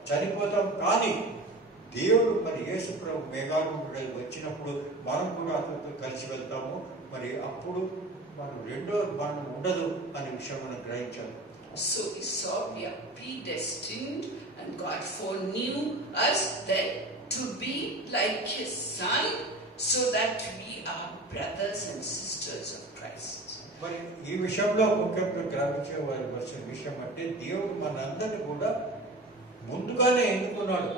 చనిపోతాం. కానీ దేవుడు మరి యేసు ప్రభు మేఘారూఢుడై వచ్చినప్పుడు మనం కూడా అతనితో కలిసి వెళ్తాము. మరి అప్పుడు మనం రెండో మరణం ఉండదు అనే విషయం మనం గ్రహించాలి. So we saw we are predestined, and God foreknew us that to be like His Son, so that we are brothers and sisters of Christ. మరి ఈ విషయంలో ముఖ్యంగా గ్రహించవలసిన విషయం అంటే, దేవుడు మనందరినీ కూడా ముందుగానే ఎన్నుకున్నాడు.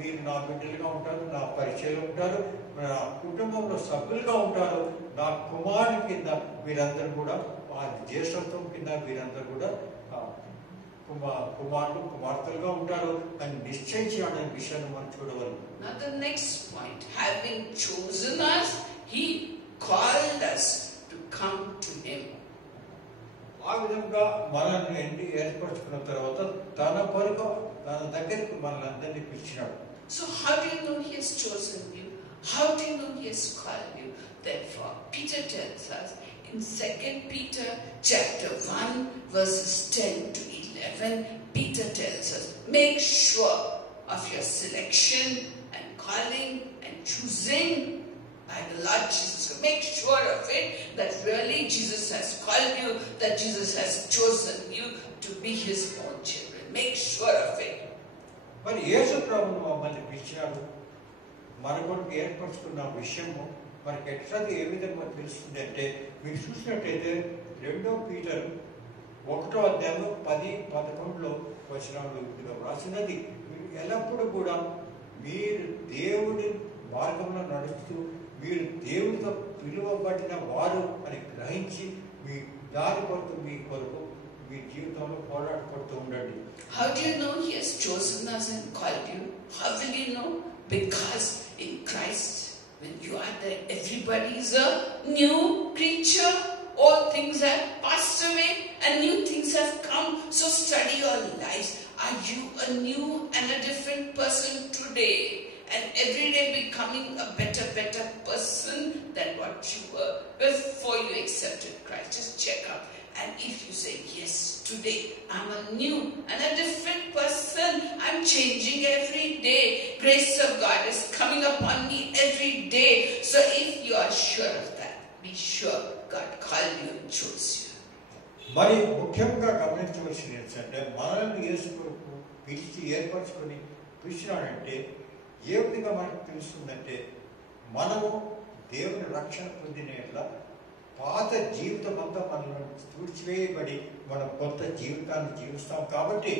వీరు నా బిడ్డలుగా ఉంటారు, నా పరిచయంలో ఉంటారు, నా కుటుంబంలో సభ్యులుగా ఉంటారు, నా కుమారుని కింద వీరందరూ కూడా, ఆ జ్యేష్ఠత్వం కింద వీరందరూ కూడా కుమారులు కుమార్తెలుగా ఉంటారు అని నిశ్చయించాడు అనే విషయాన్ని మనం చూడవాలి. Now the next point, having chosen us, He called us to come to Him. ఆ విధంగా మనల్ని ఏర్పరచుకున్న తర్వాత తన కొరకు తన దగ్గరికి మనల్ని అందరినీ పిలిచినాడు. So how do you know He has chosen you? How do you know He has called you? Therefore, Peter tells us in 2 Peter chapter 1 verses 10 to 11, Peter tells us, make sure of your selection and calling and choosing by the Lord Jesus. Make sure of it, that really Jesus has called you, that Jesus has chosen you to be His own children. Make sure of it. మరి యేసు ప్రభువు మమ్మల్ని పిలిచినాడు, మన కొరకు ఏర్పరచుకున్న విషయము మనకి ఎట్లది ఏ విధంగా తెలుస్తుంది అంటే, మీరు చూసినట్టయితే 2 పీటర్ 1వ అధ్యాయం 10-11 వచనాలు రాసినది, మీరు ఎల్లప్పుడూ కూడా మీరు దేవుడి మార్గంలో నడుస్తూ మీరు దేవుడితో పిలువబడిన వారు అని గ్రహించి మీ దారి కొరకు మీ కొరకు మీ జీవితంలో పోరాడుకుంటూ ఉండండి. How do you know He has chosen us and called you? How will you know? Because in Christ, when you are there, everybody is a new creature. All things have passed away. and new things have come. So study your lives. Are you a new and a different person today? And every day becoming a better person than what you were before you accepted Christ. Just check out. And if you say, yes, today I'm a new and a different person, I'm changing every day. Grace of God is coming upon me every day. So if you are sure of that, be sure God called you and chose you. మరి ముఖ్యంగా గమనించవలసింది ఏంటంటే మనల్ని యేసు కొరకు పిలిచి ఏర్పరచుకొని పిలిచినాడంటే ఏ విధంగా మనకు తెలుస్తుందంటే మనము దేవుని రక్షణ పొందిన పాత జీవితం అంతా మనల్ని తుడిచివేయబడి మనం కొత్త జీవితాన్ని జీవిస్తాం. కాబట్టి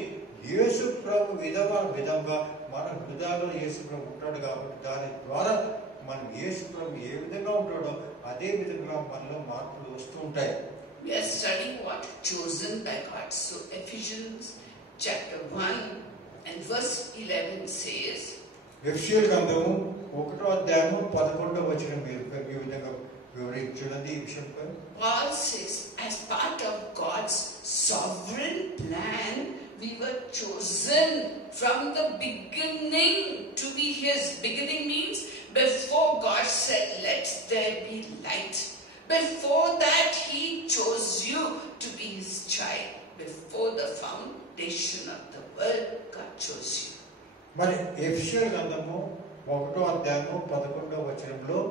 యేసు ప్రభు విధంగా మన హృదయాల్లో యేసు ప్రభు ఉంటాడు. కాబట్టి దాని ద్వారా మనం యేసు ప్రభు ఏ విధంగా ఉంటాడో అదే విధంగా మనలో మార్పులు వస్తూ ఉంటాయి. We are studying what? Chosen by God. So Ephesians chapter 1 and verse 11 says, ఎఫెసీయుల గ్రంథము 1:11 మీరు ఈ విధంగా వివరించున్నది ఈ విషయంపై. Paul says, as part of God's sovereign plan, we were chosen from the beginning to be His. Beginning means before God said, let there be light. Before that, He chose you to be His child. Before the foundation of the world, God chose you. మరి ఎఫెసీయుల గ్రంథము 1:11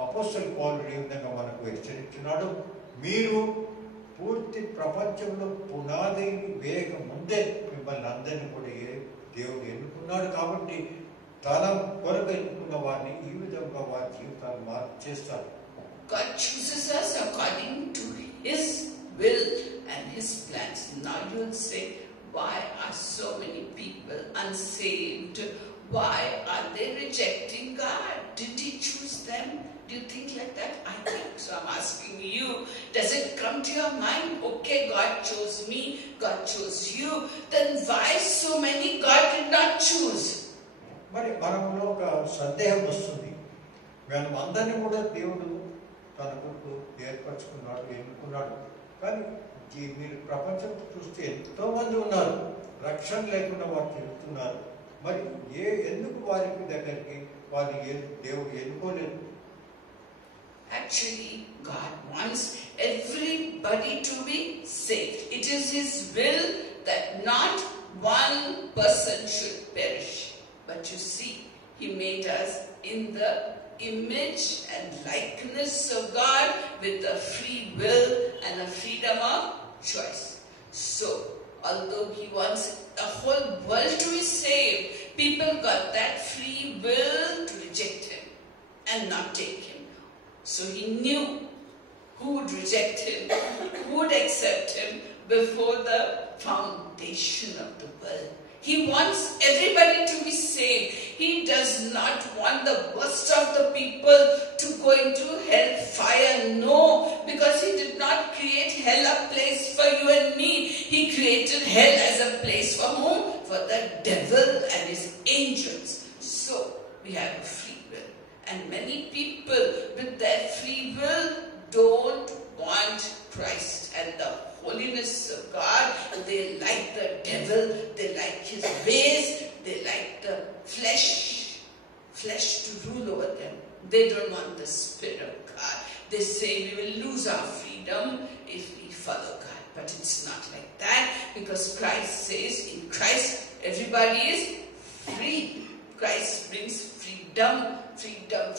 అపోస్తలుడు పౌలు ఈ విధంగా మనకు హెచ్చరించున్నాడు. మీరు పూర్తి ప్రపంచంలో పునాది వేయక ముందే మిమ్మల్ని అందరినీ కూడా దేవుడు ఎన్నుకున్నాడు. కాబట్టి తన కొరకు ఎన్నుకున్న వారిని ఈ విధంగా వారి జీవితాన్ని మార్పు చేస్తారు. God chooses us according to His will and His plans. Now you will say, why are so many people unsaved? Why are they rejecting God? Did He choose them? Do you think like that? I think so. I'm asking you, does it come to your mind? Okay, God chose me, God chose you. Then why so many God did not choose? మరి మనలో ఒక సందేహం వస్తుంది. మనం అందరినీ కూడా దేవుడు తన కొరకు ఏర్పరచుకున్నాడు, ఎన్నుకున్నాడు. కానీ మీరు ప్రపంచం చూస్తే ఎంతో మంది ఉన్నారు, రక్షణ లేకుండా వారు తిరుగుతున్నారు. మరి ఎందుకు వారికి దగ్గరికి వారిని దేవుడు ఎన్నుకోలేదు? Actually, God wants everybody to be saved. It is His will that not one person should perish. But you see, He made us in the image and likeness of God with a free will and a freedom of choice. So, although He wants the whole world to be saved, people got that free will to reject Him and not take Him. So He knew who would reject Him, who would accept Him before the foundation of the world. He wants everybody to be saved. He does not want the worst of the people to go into hell fire. No, because He did not create hell a place for you and me. He created hell as a place for whom? For the devil and his angels. So, we have a free will. And many people with their free will don't want Christ and the holiness of God. They like the devil, they like his ways, they like the flesh to rule over them. They don't want the Spirit of God. They say we will lose our freedom if we follow God. But it's not like that, because Christ says in Christ everybody is free. Christ brings freedom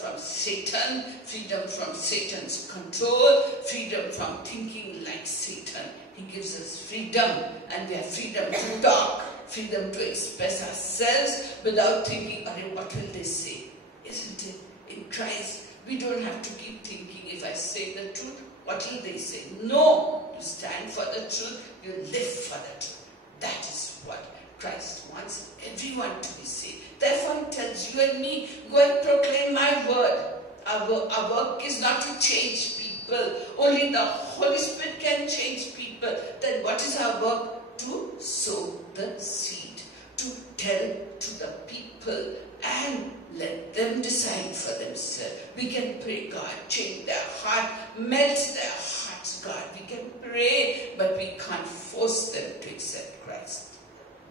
from Satan, freedom from Satan's control, freedom from thinking like Satan. He gives us freedom, and we have freedom to talk, freedom to express ourselves without thinking, what will they say? Isn't it? In Christ, we don't have to keep thinking, if I say the truth, what will they say? No, you stand for the truth, you live for the truth. That is what Christ wants everyone to be saved. Therefore He tells you and me, go and proclaim my word. Our work is not to change people. Only the Holy Spirit can change people. Then what is our work? To sow the seed. To tell to the people and let them decide for themselves. We can pray, God, change their heart, melt their hearts God. We can pray, but we can't force them to accept Christ.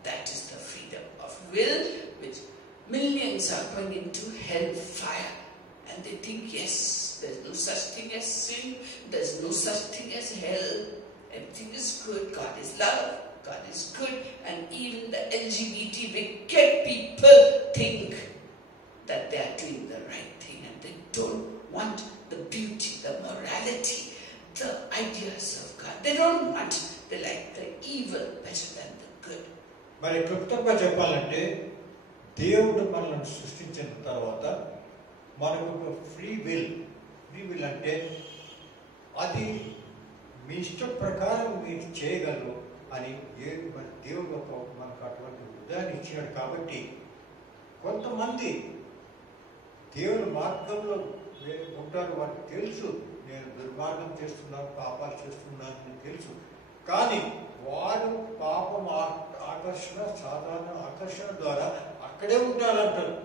That is the freedom of will, which millions are going into hellfire. And they think, yes, there's no such thing as sin, there's no such thing as hell. Everything is good, God is love, God is good. And even the LGBT wicked people think that they are doing the right thing, and they don't want the beauty, the morality, the ideas of God. They don't want, they like the evil better than the good. మరి క్లుప్తంగా చెప్పాలంటే దేవుడు మనల్ని సృష్టించిన తర్వాత మనకు ఒక free will అంటే అది మీ ఇష్ట ప్రకారం మీరు చేయగలరు అని దేవుడు మనకు అటువంటి ఉదాహరణ ఇచ్చినాడు. కాబట్టి కొంతమంది దేవుని మార్గంలో ఉంటారు, వారికి తెలుసు నేను దుర్మార్గం చేస్తున్నాను, పాపాలు చేస్తున్నాను అని తెలుసు. కానీ వారు పాపం ఆకర్షణ, సాధారణ ఆకర్షణ ద్వారా అక్కడే ఉంటారంటారు.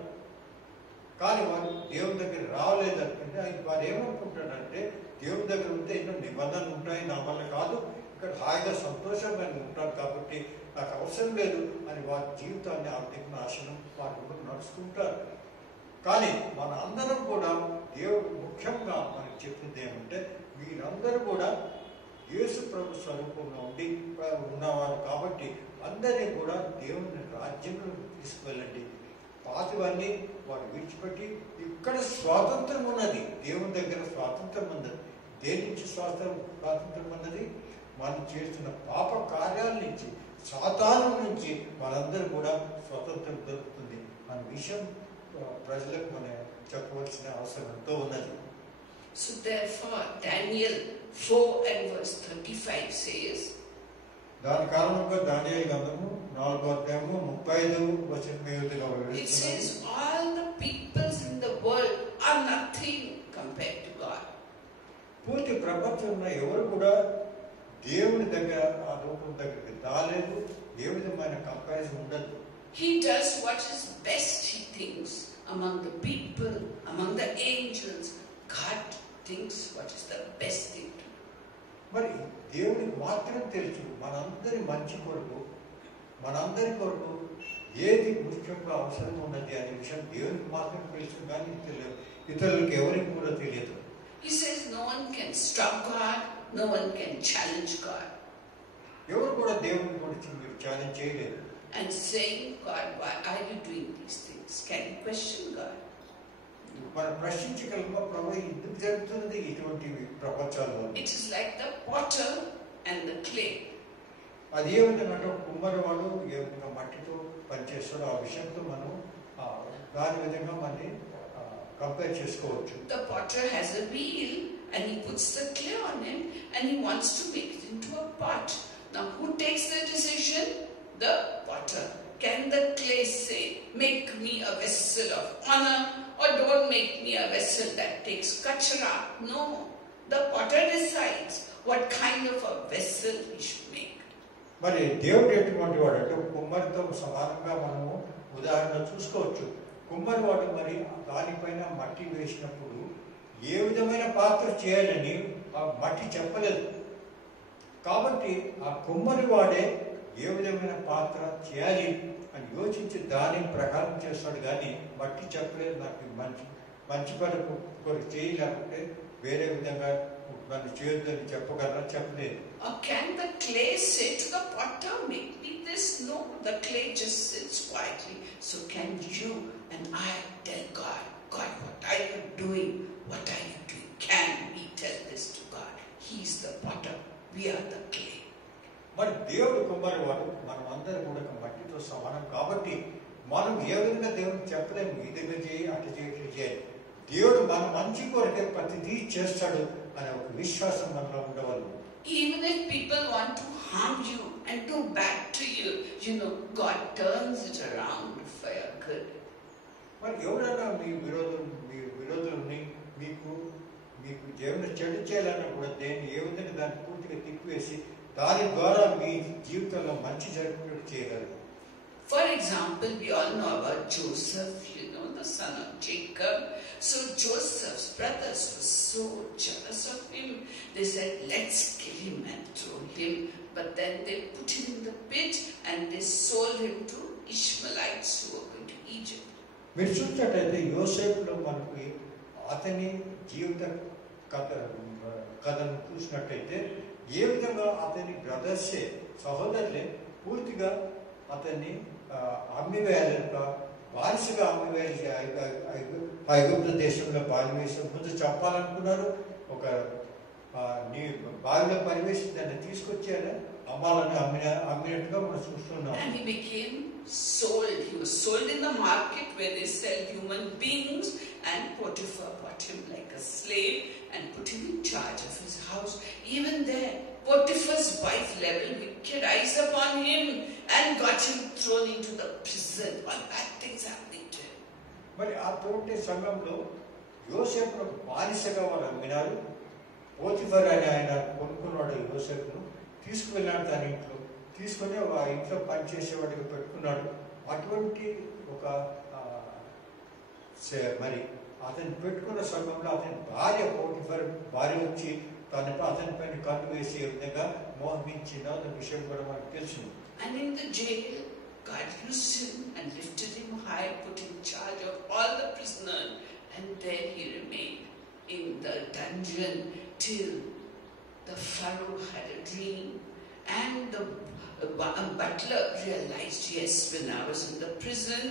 కానీ వారు దేవుని దగ్గర రావలేదంటే వారు ఏమనుకుంటారంటే దేవుని దగ్గర ఉంటే ఎన్నో నిబంధనలు ఉంటాయి, నా వల్ల కాదు, ఇక్కడ హాయిగా సంతోషంగా ఉంటారు కాబట్టి నాకు అవసరం లేదు అని వారి జీవితాన్ని ఆర్థిక నాశనం వారి నడుచుకుంటారు. కానీ మన అందరం కూడా దేవుడు ముఖ్యంగా మనకు చెప్పింది ఏమంటే మీరందరూ కూడా యేసు ప్రభు స్వరూపంగా ఉన్నవారు కాబట్టి అందరినీ కూడా దేవుని రాజ్యంలో తీసుకువెళ్ళండి. పాతవన్నీ వారు విడిచిపెట్టి ఇక్కడ స్వాతంత్రం ఉన్నది, దేవుని దగ్గర స్వాతంత్రం ఉన్నది. దేని నుంచి స్వాతంత్రం ఉన్నది? మనం చేస్తున్న పాప కార్యాల నుంచి, సాతాను నుంచి మనందరూ కూడా స్వాతంత్రం దొరుకుతుంది అనే విషయం ప్రజలకు మనం చెప్పవలసిన అవసరం ఎంతో ఉన్నది. So therefore Daniel 4 and verse 35 says, దాని కారణంగా దానియేలు గ్రంథము 4వ అధ్యాయము 35వ వచనం ఈ విధంగా వివరిస్తుంది. It says all the peoples in the world are nothing compared to God. పూర్తి ప్రపంచంలో ఎవరు కూడా దేవుని దగ్గర ఆ రూపం దగ్గరికి రాలేదు, ఏ విధమైన కంపారిజన్ ఉండదు. He does what is best, he thinks, among the people, among the angels. God thinks what is the best thing to do. మరి దేవునికి మాత్రం తెలుసు మనందరి మంచి కొరకు, మనందరి కొరకు ఏది ముఖ్యంగా అవసరం ఉన్నది అనే విషయం దేవునికి మాత్రం తెలుసు, కానీ ఇతరులకు ఎవరికి కూడా తెలియదు. He says no one can stop God, no one can challenge God. ఎవరు కూడా దేవుని గురించి మీరు ఛాలెంజ్ చేయలేరు. And saying, God, why are you doing these things? Can you question God? మనం ప్రశ్నించగలమా ప్రభు ఎందుకు జరుగుతున్నది ఇటువంటి ప్రపంచాల్లో? It is like the potter and the clay. అది ఏ విధంగా కుమ్మరివాడు ఏ విధంగా మట్టితో పనిచేస్తాడో ఆ విషయంతో మనం దాని విధంగా మనం కంపేర్ చేసుకోవచ్చు. The potter has a wheel and he puts the clay on it and he wants to make it into a pot. Now who takes the decision? The potter. Can the clay say, make me a vessel of honor, or don't make me a vessel that takes kachara? No. The potter decides what kind of a vessel he should make. మరి దేవుడు ఎటువంటి వాడు అంటే కుమ్మరితో సమానంగా మనము ఉదాహరణ చూసుకోవచ్చు. కుమ్మరివాడు మరి దానిపైన మట్టి వేసినప్పుడు ఏ విధమైన పాత్ర చేయాలని ఆ మట్టి చెప్పలేదు. కాబట్టి ఆ కుమ్మరివాడే ఏ విధమైన పాత్ర చేయాలి అని యోచించి దాని ప్రకారం చేస్తాడు, కానీ మట్టి చెప్పలేదు నాకు మంచి పని కొరకు చేయలేకుంటే వేరే విధంగా నన్ను చేయొద్దని చెప్పగలరా? చెప్పలేదు. Or can the clay say to the potter, make me this? No, the clay just sits quietly. So can you and I tell God, God, what are you doing? What are you doing? Can we tell this to God? He's the potter, we are the clay. మరి దేవుడు కుమ్మరివాడు, మనం అందరం కూడా మట్టితో సమానం కాబట్టి మనం ఏ విధంగా దేవుడికి చెప్పలేము, ఈ దగ్గర చేయి అటు చేయాలి. దేవుడు మన మంచి కొరకే ప్రతిదీ చేస్తాడు అనే ఒక విశ్వాసం మనలో ఉండవాలి. Even if people want to harm you and do bad to you, God turns it around for your good. మరి ఎవరైనా మీ విరోధులని మీకు ఏమైనా చెడు చేయాలన్నా కూడా ఏ విధంగా దాన్ని పూర్తిగా తిప్పివేసి దాని ద్వారా మీ జీవితంలో మంచి జరిగేటట్టు చేయగలరు. For example, we all know about Joseph. the son of Jacob. So Joseph's brothers were so jealous of him. They said, let's kill him and throw him. But then they put him in the pit and they sold him to Ishmaelites who were going to Egypt. మీరు చూసినట్టయితే యోసేపులో మనకి అతని జీవిత కథను చూసినట్టయితే ఏ విధంగా అతని బ్రదర్సే సహోదరులే పూర్తిగా అతన్ని అమ్మివేయాలంట, బానిసగా అమ్మివేయాలి, ఐగుప్తు దేశంలో బాలివేసి ముందు చెప్పాలనుకున్నారు. ఒక నీ బావిలో పరివేసి దాన్ని తీసుకొచ్చారు, అమ్మాలని అమ్మినట్టుగా మనం చూస్తున్నాం. And he became sold. He was sold in the market where they sell human beings, and Potiphar bought him like a slave and put him in charge of his house. Even there, Potiphar's wife leveled wicked eyes upon him and got him thrown into the prison. All bad things happening to him. మరి అటువంటి సమయంలో యోసేపును బానిసగా వాళ్ళు అమ్మినారు. Potiphar అని ఆయన కొనుక్కున్నాడు యోసేపును, తీసుకువెళ్ళాడు తన ఇంట్లో, తీసుకొని ఆ ఇంట్లో పనిచేసేవాడికి పెట్టుకున్నాడు. అటువంటి ఒక మరి అతను పెట్టుకున్న సమయంలో అతని భార్య పోటిఫర్ భార్య వచ్చి అతని పైన కన్ను వేసే విధంగా మోహించిన విషయం కూడా మనకు తెలుసు. And in the jail, God used him and lifted him high, put in charge of all the prisoners, and there he remained in the dungeon till the Pharaoh had a dream, and the butler realized, yes, when I was in the prison,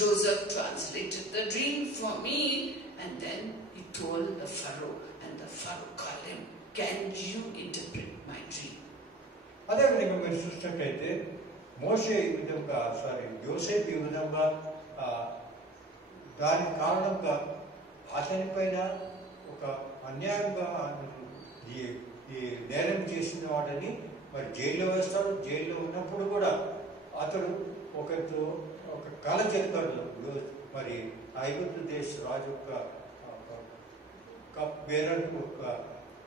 Joseph translated the dream for me, and then he told the Pharaoh, and the Pharaoh called him, can you interpret my dream? అదేవిధంగా మీరు చూసినట్లయితే మోషే ఈ విధంగా యోసేపు ఈ విధంగా దానికి కారణంగా అతని పైన ఒక అన్యాయంగా ఈ నేరం చేసిన వాడని మరి జైల్లో వేస్తాడు. జైల్లో ఉన్నప్పుడు కూడా అతడు ఒక కళ చెప్తాడు. మరి ఐగుప్తు దేశ రాజు యొక్క పేరు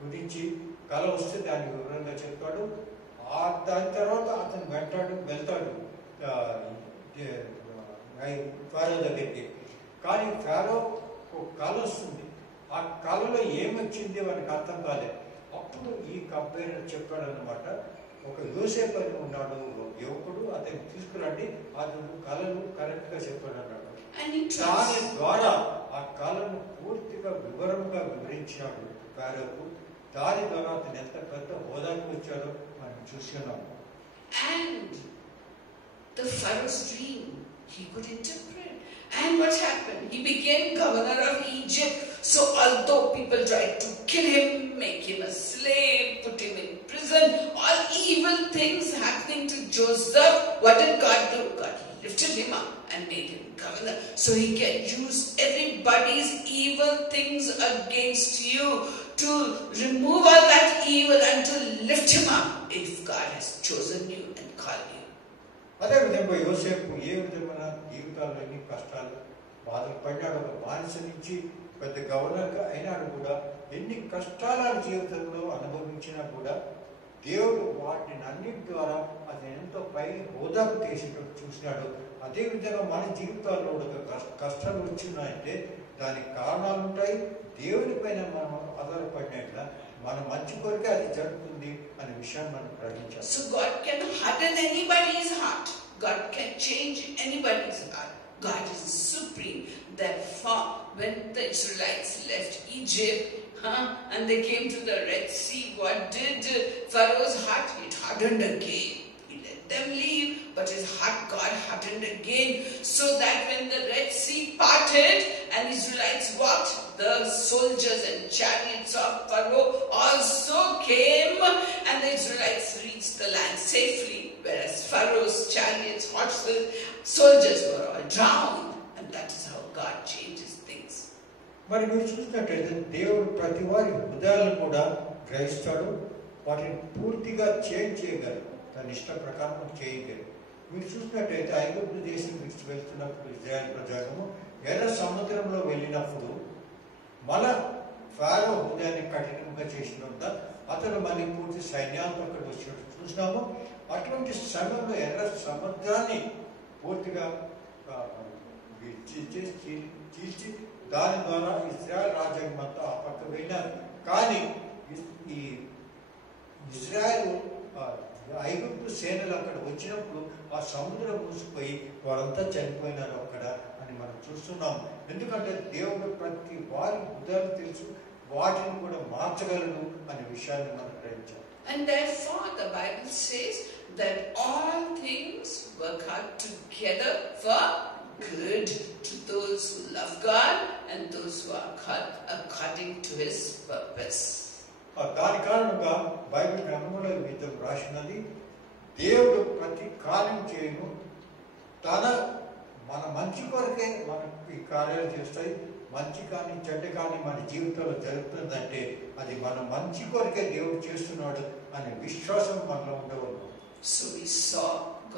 గురించి కళ వస్తే దాని వివరంగా చెప్తాడు. దాని తర్వాత అతను వెళ్తాడు ఫారో దగ్గరికి. కానీ ఫారో ఒక కళ వస్తుంది, ఆ కళలో ఏమొచ్చింది వానికి అర్థం కాలేదు. అప్పుడు ఈ కంపేర్ చెప్పాడు అనమాట, ఒక యోసేపు అని ఉన్నాడు యువకుడు, అతను తీసుకురండి, అతను కళను కరెక్ట్ గా చెప్పాడు అన్నాడు. దాని ద్వారా ఆ కళను పూర్తిగా వివరంగా వివరించాడు ఫారోకు. దాని ద్వారా అతను ఎంత పెద్ద హోదాకు వచ్చాడో మనం చూస్తున్నాం. And the Pharaoh's dream he could interpret. And what happened? He became governor of Egypt. So although people tried to kill him, make him a slave, put him in prison, all evil things happening to Joseph, what did God do? God lifted him up and made him governor. So he can use everybody's evil things against you to remove all that evil and to lift him up if God has chosen you and called you. అదేవిధంగా యోసేపు ఏ విధమైన జీవితాల్లో ఎన్ని కష్టాలు బాధలు పడినాడు. ఒక బానిస నుంచి పెద్ద గవర్నర్గా అయినాడు కూడా, ఎన్ని కష్టాల జీవితంలో అనుభవించినా కూడా దేవుడు వాటిని అన్నిటి ద్వారా అది ఎంతో పై హోదాకు తీసేటట్టు చూసినాడు. అదేవిధంగా మన జీవితాల్లో కష్టాలు వచ్చినాయంటే దానికి కారణాలు ఉంటాయి. దేవుని పైన మనం ఆధారపడినట్ల మన మంచి కొరకే అది జరుగుతుంది అనే విషయాన్ని మనం గ్రహించాలి. So God can harden anybody's heart. God can change anybody's heart. God is supreme. Therefore, when the Israelites left Egypt and they came to the Red Sea, what did Pharaoh's heart? It hardened again. He let them leave, but his heart God hardened again, so that when the Red Sea parted and Israelites walked, the soldiers and chariots of Pharaoh also came, and the Israelites reached the land safely, whereas Pharaoh's chariots, horses, soldiers were all drowned. And that is how God changes things. మరి మీరు చూసినట్లయితే దేవుడు ప్రతి వారి హృదయాలను కూడా గ్రహిస్తాడు, వాటిని పూర్తిగా చేంజ్ చేయగలరు, తన ఇష్ట ప్రకారం చేయగలరు. మీరు చూసినట్లయితే ఐగుప్తు దేశం విడిచి వెళ్తున్నప్పుడు ఇజ్రాయెల్ ప్రజాగము ఎర్ర సముద్రంలో వెళ్ళినప్పుడు మన ఫారో హృదయాన్ని కఠినంగా చేసినంత అతను మళ్ళీ పూర్తి సైన్యాలతో అక్కడ వచ్చినట్టు చూసినాము. అటువంటి సమయంలో ఎర్ర సముద్రాన్ని పూర్తిగా చీల్చి దాని ద్వారా ఇజ్రాయెల్ రాజ్యం అంతా ఆ పక్క వెళ్ళారు. కానీ ఈ ఇజ్రాయెల్ ఐగుప్తు సేనలు అక్కడ వచ్చినప్పుడు ఆ సముద్రం మూసిపోయి వారంతా చనిపోయినారు అక్కడ అని మనం చూస్తున్నాం. ఎందుకంటే దేవుడు ప్రతి వారి బుద్ధాలు తెలుసు, వాటిని కూడా మార్చగలడు అనే విషయాన్ని మనం గ్రహించాం. And therefore the Bible says that all things work out together for good to those who love God and those who are called according to His purpose. దాని కారణంగా బైబిల్ గ్రంథంలో మీతో రాసినది, దేవుడు ప్రతి కార్యం చేయను మన మంచి కొరకే మనకు ఈ కార్యాలు చేస్తాయి. మంచి కానీ చెడ్డ కానీ మన జీవితంలో జరుగుతుందంటే అది మన మంచి కొరకే దేవుడు చేస్తున్నాడు అనే విశ్వాసం మనలో ఉండవద్దు. So we saw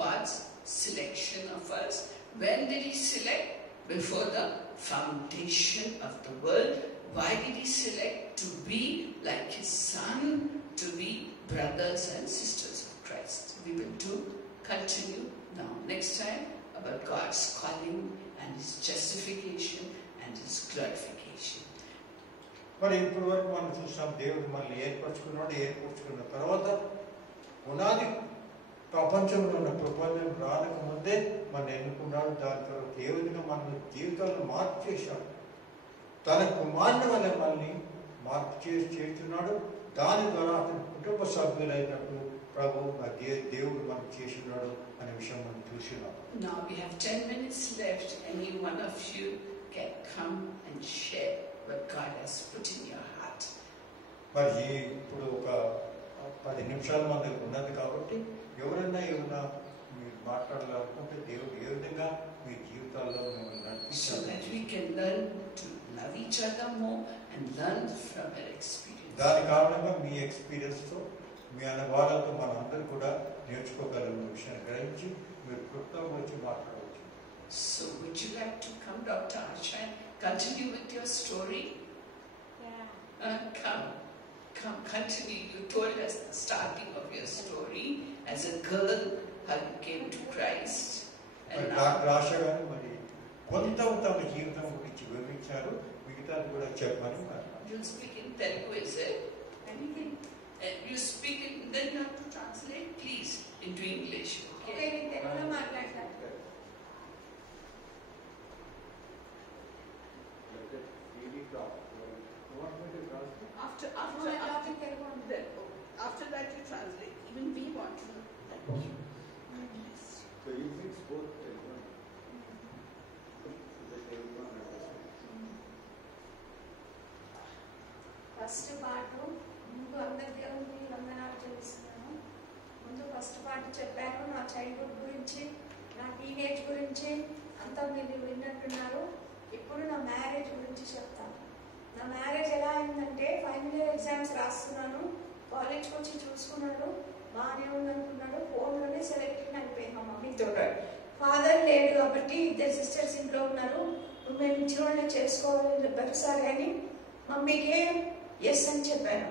God's selection of us. When did He select? Before the foundation of the world. Why did He select? To be like His Son, to be brothers and sisters of Christ. We will continue now next time about God's calling and His justification and His glorification. మరి ఇప్పుడు వరకు మనం చూసాం, దేవుడు మనల్ని ఏర్పరచుకున్న తర్వాత పునాది ప్రపంచంలో ఉన్న ప్రపంచం రానకముందే మనం ఎన్నుకున్నాడు. దాని తర్వాత ఏ విధంగా మన జీవితాలను మార్పు చేశాడు. తన కుమారుని వల్ల మనల్ని మార్పు చేస్తున్నాడు. దాని ద్వారా అతని కుటుంబ సభ్యులైనప్పుడు ప్రభు దేవుడు మనకు చేస్తున్నాడు అనే విషయం మనం చూసినాం. Now we have 10 minutes left. Any one of you can come and share what God has put in your heart. మరి ఇప్పుడు ఒక 10 నిమిషాలు మన దగ్గర ఉన్నది కాబట్టి ఎవరైనా మీరు మాట్లాడాలనుకుంటే దేవుడు ఏ విధంగా మీ జీవితాల్లో so that we can learn to love each other more and learn from our experience. దాని కారణంగా మీ ఎక్స్పీరియన్స్ తో మీ అనుభవాలతో మనందరూ కూడా నేర్చుకోగలిగిన విషయాన్ని గ్రహించి మీరు కృతజ్ఞతగా వచ్చి మాట్లాడవచ్చు. So would you like to come, Dr. Asha, and continue with your story? Yeah. Come, continue. You told us the starting of your story as a girl how you came to Christ. Doctor Asha garu మరి కొంత తమ జీవితం గురించి వివరించారు. మిగతాది కూడా చెప్పమని. You'll speak in Telugu, is it? Anything? You speak it, then you have to translate, please, into English. Okay, Telugu మాట్లాడతాను. After that you translate. Even we want to know that. So you mix both Telugu. First part ముందు అందరి దేవునికి వందనాలు చేస్తున్నాను. ముందు first part చెప్పాను, నా childhood గురించి, నా టీనేజ్ గురించి అంతా మీరు విన్నట్టున్నారు. ఇప్పుడు నా మ్యారేజ్ గురించి చెప్తాను. నా మ్యారేజ్ ఎలా అయిందంటే, ఫైనల్ ఇయర్ ఎగ్జామ్స్ రాస్తున్నాను, కాలేజ్కి వచ్చి చూసుకున్నాడు, బాగానే ఉందనుకున్నాడు, ఫోన్లోనే సెలెక్ట్ అయిపోయింది మా మమ్మీతో. ఫాదర్ లేడు కాబట్టి ఇద్దరు సిస్టర్స్ ఇంట్లో ఉన్నారు, మేము ఇచ్చిన వాళ్ళని చేసుకోవాలని చెప్పారు. సరే అని మమ్మీకే ఎస్ అని చెప్పాను.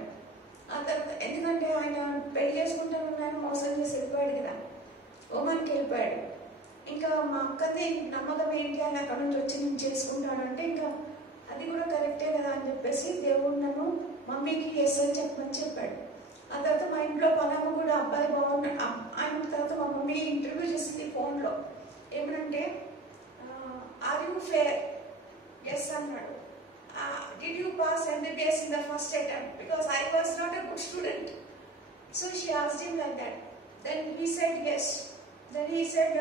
ఆ తర్వాత ఎందుకంటే ఆయన పెళ్లి చేసుకుంటాను ఆయన మోసం చేసి వెళ్ళిపోయాడు కదా, ఓమన్కి వెళ్ళిపోయాడు. ఇంకా మా అక్కది నమ్మకం ఏంటి అని అక్కడ నుంచి వచ్చి నేను చేసుకుంటాను అంటే, ఇంకా అది కూడా కరెక్టే కదా అని చెప్పేసి దేవుడు నన్ను మమ్మీకి ఎస్ అని చెప్పమని చెప్పాడు. ఆ తర్వాత మా ఇంట్లో పనమ్మ కూడా అబ్బాయి బాగున్నాడు. ఆయన తర్వాత మా మమ్మీ ఇంటర్వ్యూ చేసింది ఫోన్లో. ఏమనంటే, ఆర్ యూ ఫేర్? ఎస్ అన్నాడు. Did you pass MBBS in the first attempt? Because I was not a good student. So she asked him like that. Then he said yes. Then he said,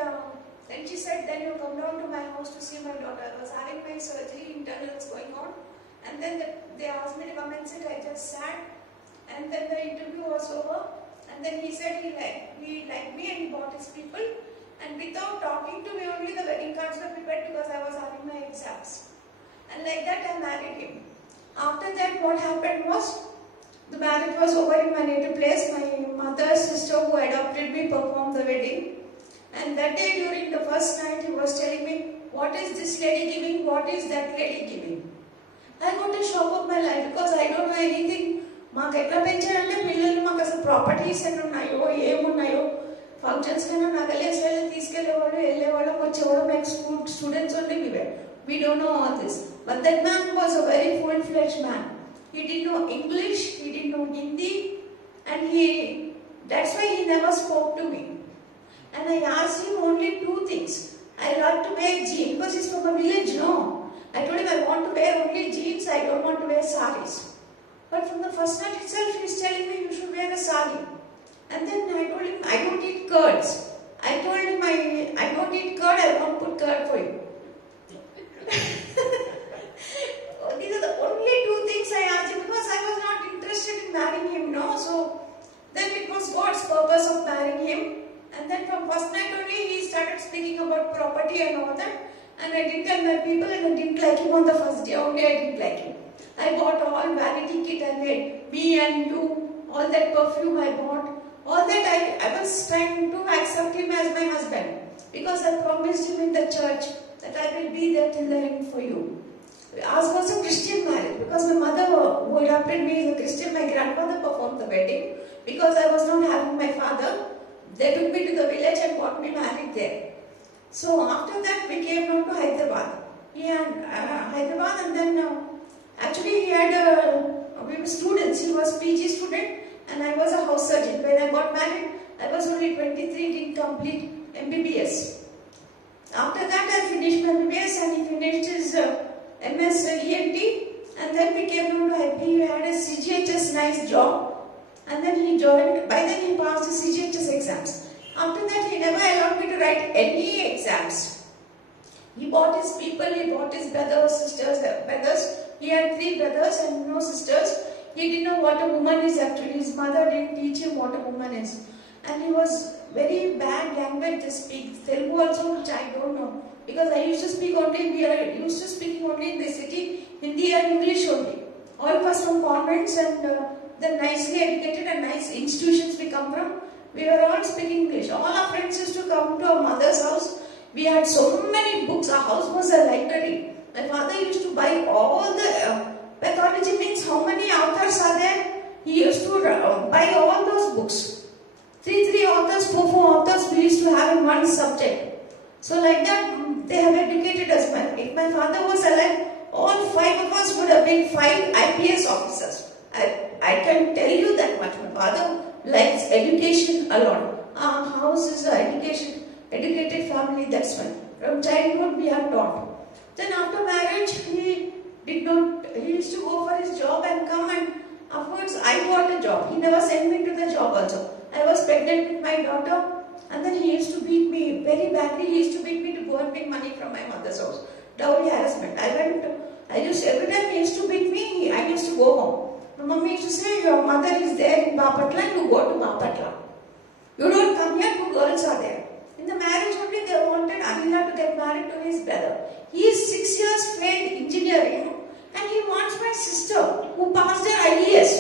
then she said, then you come down to my house to see my daughter. I was having my surgery, internals going on. And then they asked me to come and sit. I just sat. And then the interview was over. And then he said he liked me and he brought his people. And without talking to me, only the wedding cards were prepared because I was having my exams. And like that I married him. After that what happened was, the marriage was over in my native place. My mother's sister who adopted me performed the wedding. And that day during the first night he was telling me, what is this lady giving? What is that lady giving? I got a shock of my life because I don't know anything. మాకు ఎట్లా పెంచారంటే పిల్లలు మాకు అసలు properties ఎన్ని ఉన్నాయో ఏమున్నాయో functions కన్నా నగలేసి తీసుకెళ్లేవాడు, వెళ్ళేవాడు, వచ్చేవాడు. మేము students only we don't know all this. But that man was a very full-fledged man. He didn't know English, he didn't know Hindi, and that's why he never spoke to me. And I asked him only two things. I like to wear jeans because he's from a village, no? I told him I want to wear only jeans, I don't want to wear saris. But from the first night itself, he's telling me you should wear a sari. And then I told him I don't eat curds. I told him I don't eat curd, I won't put curd for you. These are the only two things I asked him because I was not interested in marrying him, no? So then it was God's purpose of marrying him. And then from first night only he started speaking about property and all that. And I didn't tell my people and I didn't like him on the first day only. I didn't like him. I bought all vanity kit I made. Me and you, all that perfume I bought. All that I was trying to accept him as my husband. Because I promised him in the church that I will be there till the end for you. Ours was a Christian marriage. Because my mother who adopted me is a Christian. My grandmother performed the wedding. Because I was not having my father. They took me to the village and got me married there. So after that we came down to Hyderabad. He had Hyderabad and then actually we were students. He was PG student and I was a house surgeon. When I got married, I was only 23, didn't complete MBBS. After that I finished my MBBS and he finished his MS ENT and then we came down to IP. He had a CGHS nice job. And then he joined, by then he passed his CGHS exams. After that he never allowed me to write any exams. He bought his people, he bought his brothers, sisters, he had 3 brothers and no sisters. He didn't know what a woman is actually. His mother didn't teach him what a woman is. And he was very bad language to speak. Telugu also, which I don't know. Because I used to speak only, we are used to speaking only in the city, Hindi and English only. All of us from convents and the nicely educated and nice institutions we come from, we were all speaking English. All our friends used to come to our mother's house. We had so many books. Our house was a library. My father used to buy all the pathology means how many authors are there. He used to buy all those books. 3 authors, 4 authors we used to have in one subject. So like that they have educated us. If my father was alive, all 5 of us would have been 5 IPS officers. I can tell you that much. My father likes education a lot. Our house is an educated family, that's why. From childhood we are taught. Then after marriage, he used to go for his job and come, and afterwards I got a job. He never sent me to the job also. I was pregnant with my daughter and then he used to beat me very badly. He used to beat me to go and bring money from my mother's house. Dowry harassment. Every time he used to beat me, I used to go home. My mummy used to say, your mother is there in Bapatla, you go to Bapatla. You don't come here, 2 girls are there. In the marriage only they wanted Anila to get married to his brother. He is 6 years failed engineering and he wants my sister who passed her IES.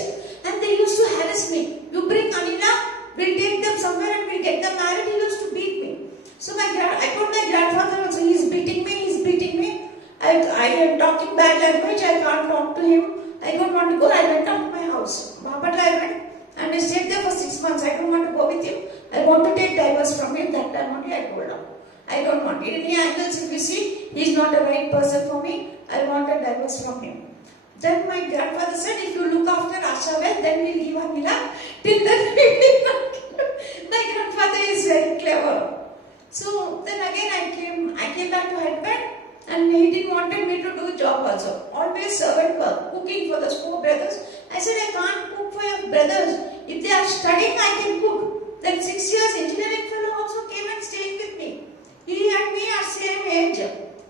And they used to harass me. You bring Anila, we'll take them somewhere and we'll get them married. He used to beat me. So I told my grandfather also, he's beating me. I am talking bad language, I can't talk to him. I don't want to go. I went up to my house. Bapatla I went and I stayed there for 6 months. I don't want to go with him. I want to take divorce from him. That time only I told him. I don't want. In any angles if you see, he is not the right person for me. I want a divorce from him. Then my grandfather said, if you look after Asha well, then we'll give Anila. Till then we will not. My grandfather is very clever. So then again I came back to Hyderabad. And he didn't wanted me to do job also. Always servant work, cooking for the 4 brothers. I said, I can't cook for your brothers. If they are studying, I can cook. Then 6 years engineering fellow also came and stayed with me. He and me are same age.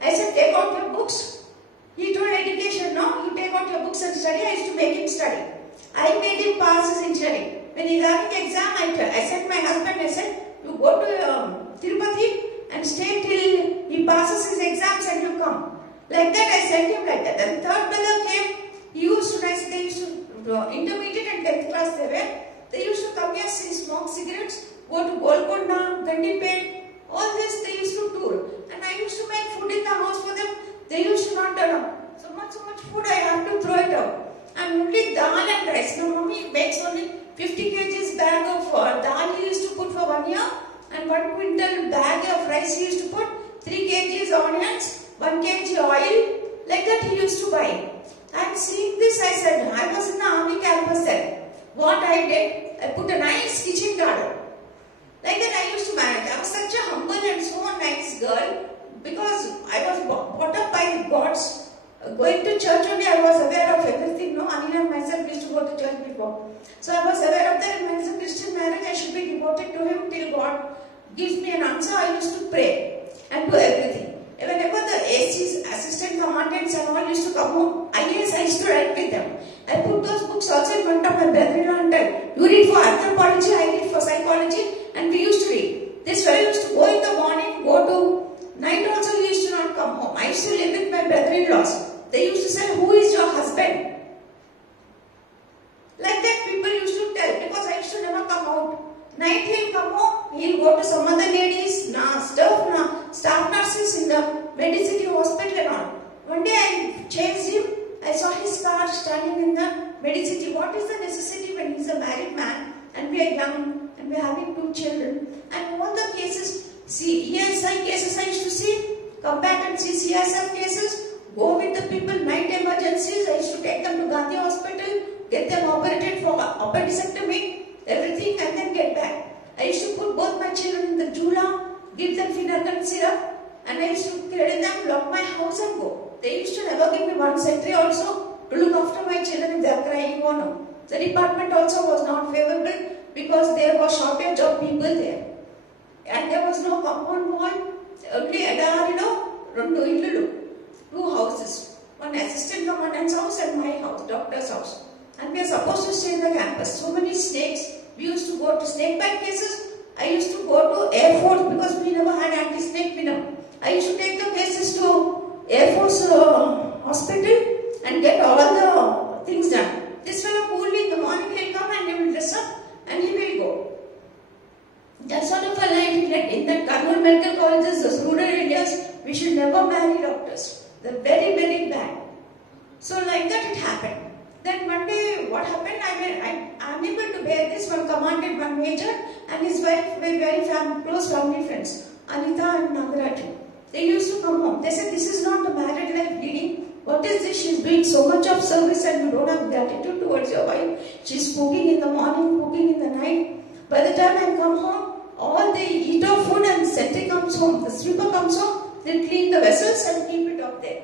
I said, take out your books. He told education, no, you take out your books and study. I used to make him study. I made him pass his engineering. When he's having the exam, I said my husband, I said, you go to Tirupati and stay till he passes his exams and you come. Like that I sent him like that. Then 3rd brother came, they used to intermediate and 10th class they used to come here, smoke cigarettes, go to Golconda, Gandipet, all this they used to tour. And I used to make food in the house for them. They used to not turn up. So much food I have to throw it out. And only dal and rice. My mummy makes only 50 kgs bag of dal he used to put for 1 year. rice, he used to put 3 kgs onions, 1 kg oil, like that he used to buy. And seeing this, I said, I was in the army campus then. What I did, I put a nice kitchen garden. Like that I used to manage. I was such a humble and so nice girl because I was brought up by gods. Going to church only, I was aware of everything. No, Anila and myself used to go to church before. So I was aware of that. When it's a Christian marriage, I should be devoted to Him till God gives me an answer. I used to pray and do everything. Whenever the ACs, assistant commandants and all used to come home, I used to write with them. I put those books also in front of my brother-in-law and tell, you read for anthropology, I read for psychology, and we used to read. This fellow used to go in the morning, go to night also, he used to not come home. I used to live with my brother-in-laws. They used to say, who is your husband? Like that people used to tell, because I used to never come out. Night he'll come home, he'll go to some other ladies, staff nurses in the Medicity hospital and all. One day I chased him, I saw his car standing in the Medicity. What is the necessity when he's a married man and we are young and we are having 2 children? And all the cases, ESI cases I used to see, come back and see CSF cases, go with the people, night emergencies. I used to take them to Gandhi Hospital, get them operated for appendectomy, everything, and then get back. I used to put both my children in the jula, give them Finargan syrup, and I used to cradle them, lock my house and go. They used to never give me 1 century also to look after my children if they are crying or no. The department also was not favorable because there was shortage of people there. And there was no compound wall, only 2 houses. One assistant commandant's house and my house, doctor's house. And we are supposed to stay in the campus. So many snakes. We used to go to snake bite cases. I used to go to Air Force because we never had anti-snake venom. I used to take the cases to Air Force hospital and get all the things done. This fellow coolly in the morning he'll come and he will dress up and he will go. That sort of a life he led. In the Karnool medical colleges, those rural areas, we should never marry doctors. They're very, very bad. So like that it happened. Then one day what happened, I'm unable to bear this. One commanded, one major and his wife were very close family friends, Anita and Nagaraju. They used to come home. They said, this is not the married life leading. What is this? She's doing so much of service and you don't have gratitude towards your wife. She's cooking in the morning, cooking in the night. By the time I come home, all they eat off food and Sentry comes home. The sweeper comes home, they clean the vessels and keep it up there.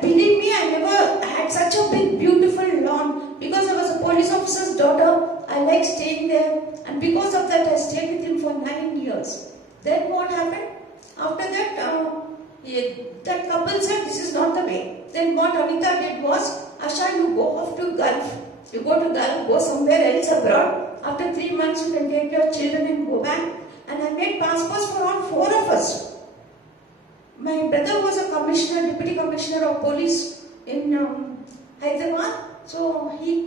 Believe me, I never had such a big, beautiful lawn. Because I was a police officer's daughter, I liked staying there. And because of that, I stayed with him for 9 years. Then what happened? After that, that couple said, this is not the way. Then what Anita did was, Asha, you go off to Gulf. You go to Gulf, go somewhere else abroad. After 3 months, you can take your children and go back. And I made passports for all 4 of us. My brother was a commissioner, deputy commissioner of police in Hyderabad. So he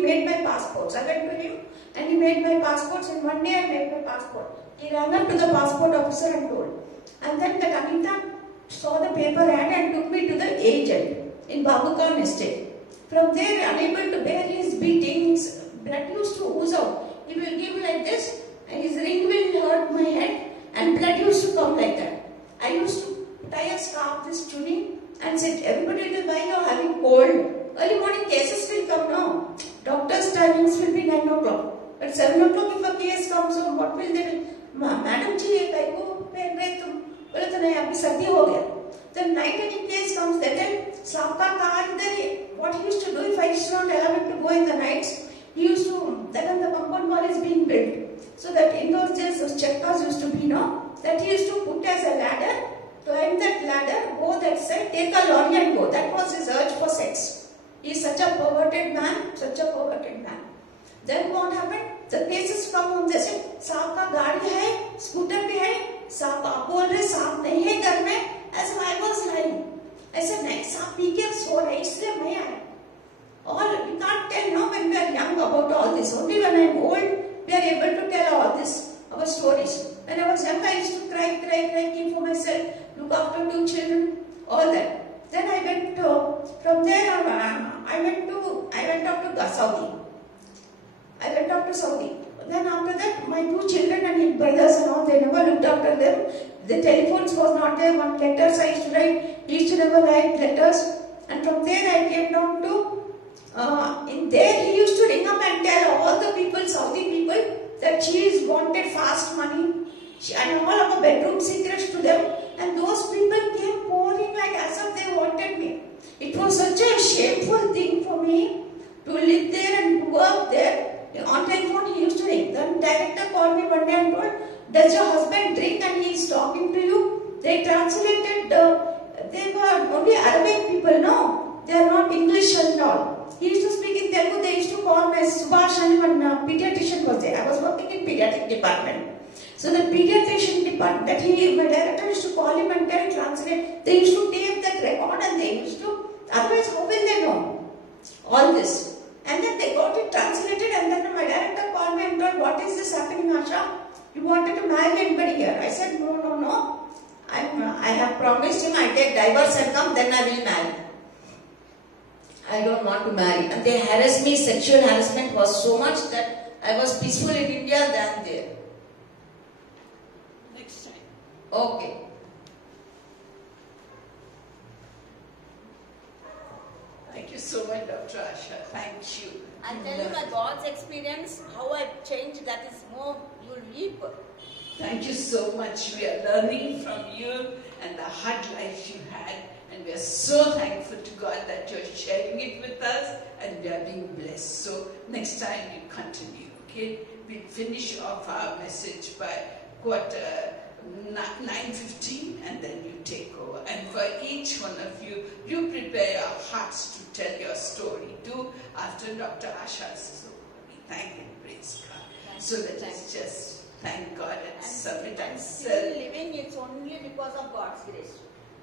made my passports. I went to him and he made my passports. And one day I made my passport. He ran up to the passport officer and told. And then the Anita saw the paper ad and took me to the agent in Babu Khan estate. From there, unable to bear his beatings, blood used to ooze out. He will give like this and his ring will hurt my head and blood used to come like that. I used to tie a scarf, this tunic, and said, everybody will buy, you're having cold. Early morning cases will come now. Doctor's timings will be 9 o'clock. At 7 o'clock, if a case comes on, what will they do? Madam ji, ye kai ko pehen rahe tum? Bole to nahi, abhi sardi ho gaya. Then night any case comes, that time, saab ka car idhar, what he used to do, if I used to not allow him to go in the nights, he used to, that time the compound wall is being built. So that in those days, those check cars used to be, that he used to put as a ladder, climb that ladder, go that side, take a lorry and go. That was his urge for sex. He is such a perverted man, such a perverted man. Then what happened? The cases come home, they said, साहब का गाड़ी है, scooter भी है, साहब आप बोल रहे साहब नहीं है घर में, as I was lying. I said, नहीं साहब पी के सो रहे, इसलिए मैं आया. All we can't tell now when we are young about all this. Only when I am old, we are able to tell all this, our stories. When I was young, I used to cry, keep for myself, look after 2 children, all that. Then I went from there, I went up to Saudi. I went up to Saudi. Then after that, my 2 children and his brothers and all, they never looked after them. The telephones was not there. One letters I used to write. He used to never write letters. And from there I came down to, in there he used to ring up and tell all the people, Saudi people, that she is wanted fast money. And all our bedroom secrets to them. And those people came pouring like as if they wanted me. It was such a shameful thing for me to live there and work there. On telephone he used to ring. Then director called me one day and told, does your husband drink and he is talking to you? They translated, they were only Arabic people, no? They are not English and all. He used to speak in Telugu. They used to call me Subhash and one pediatrician was there. I was working in pediatric department. So the pediatrician department, my director used to call him and translate. They used to tape that record and they used to, otherwise how will they know all this? And then they got it translated and then my director called me and told, what is this happening, Asha? You wanted to marry anybody here? I said, no. I have promised him I take divorce and come, then I will marry. I don't want to marry. And they harassed me, sexual harassment was so much that I was peaceful in India than there. Next time. Okay. Thank you so much, Dr. Asha. Thank you. I tell you my God's experience, how I've changed, that is more, you'll weep. Thank you so much. We are learning from you and the hard life you had. And we are so thankful to God that you're sharing it with us and we are being blessed. So next time you continue, okay? We'll finish off our message by 9:15 and then you take over. And for each one of you, you prepare your hearts to tell your story too after Dr. Asha's is over. We thank and praise God. So let us just thank God and submit Still ourselves. living, it's only because of God's grace.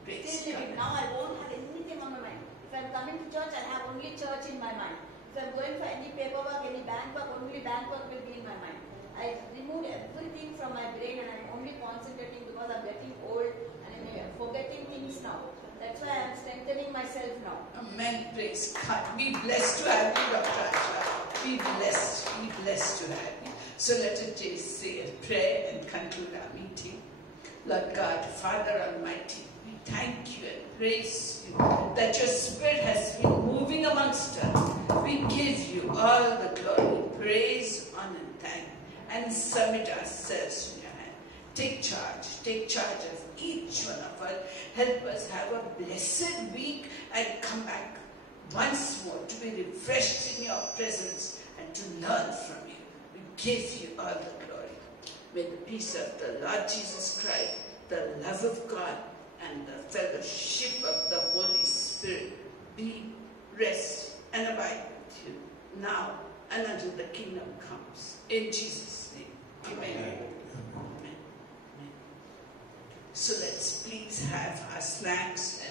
Praise Still living. God. Now I won't have anything on my mind. If I'm coming to church, I'll have only church in my mind. If I'm going for any paperwork, any bank work, only bank work will be in my mind. I removed everything from my brain and I'm only concentrating because I'm getting old and I'm forgetting things now. That's why I'm strengthening myself now. Amen. Praise God. Be blessed to have you, Dr. Asha. Be blessed. Be blessed to have you. So let us just say a prayer and conclude our meeting. Lord God, Father Almighty, we thank you and praise you that your Spirit has been moving amongst us. We give you all the glory, praise, honor, and thanks, and submit ourselves in your hand. Take charge of each one of us. Help us have a blessed week and come back once more to be refreshed in your presence and to learn from you. We give you all the glory. May the peace of the Lord Jesus Christ, the love of God, and the fellowship of the Holy Spirit be, rest, and abide with you now and until the kingdom comes. In Jesus' name. Amen. Amen. Amen. So let's please have our snacks.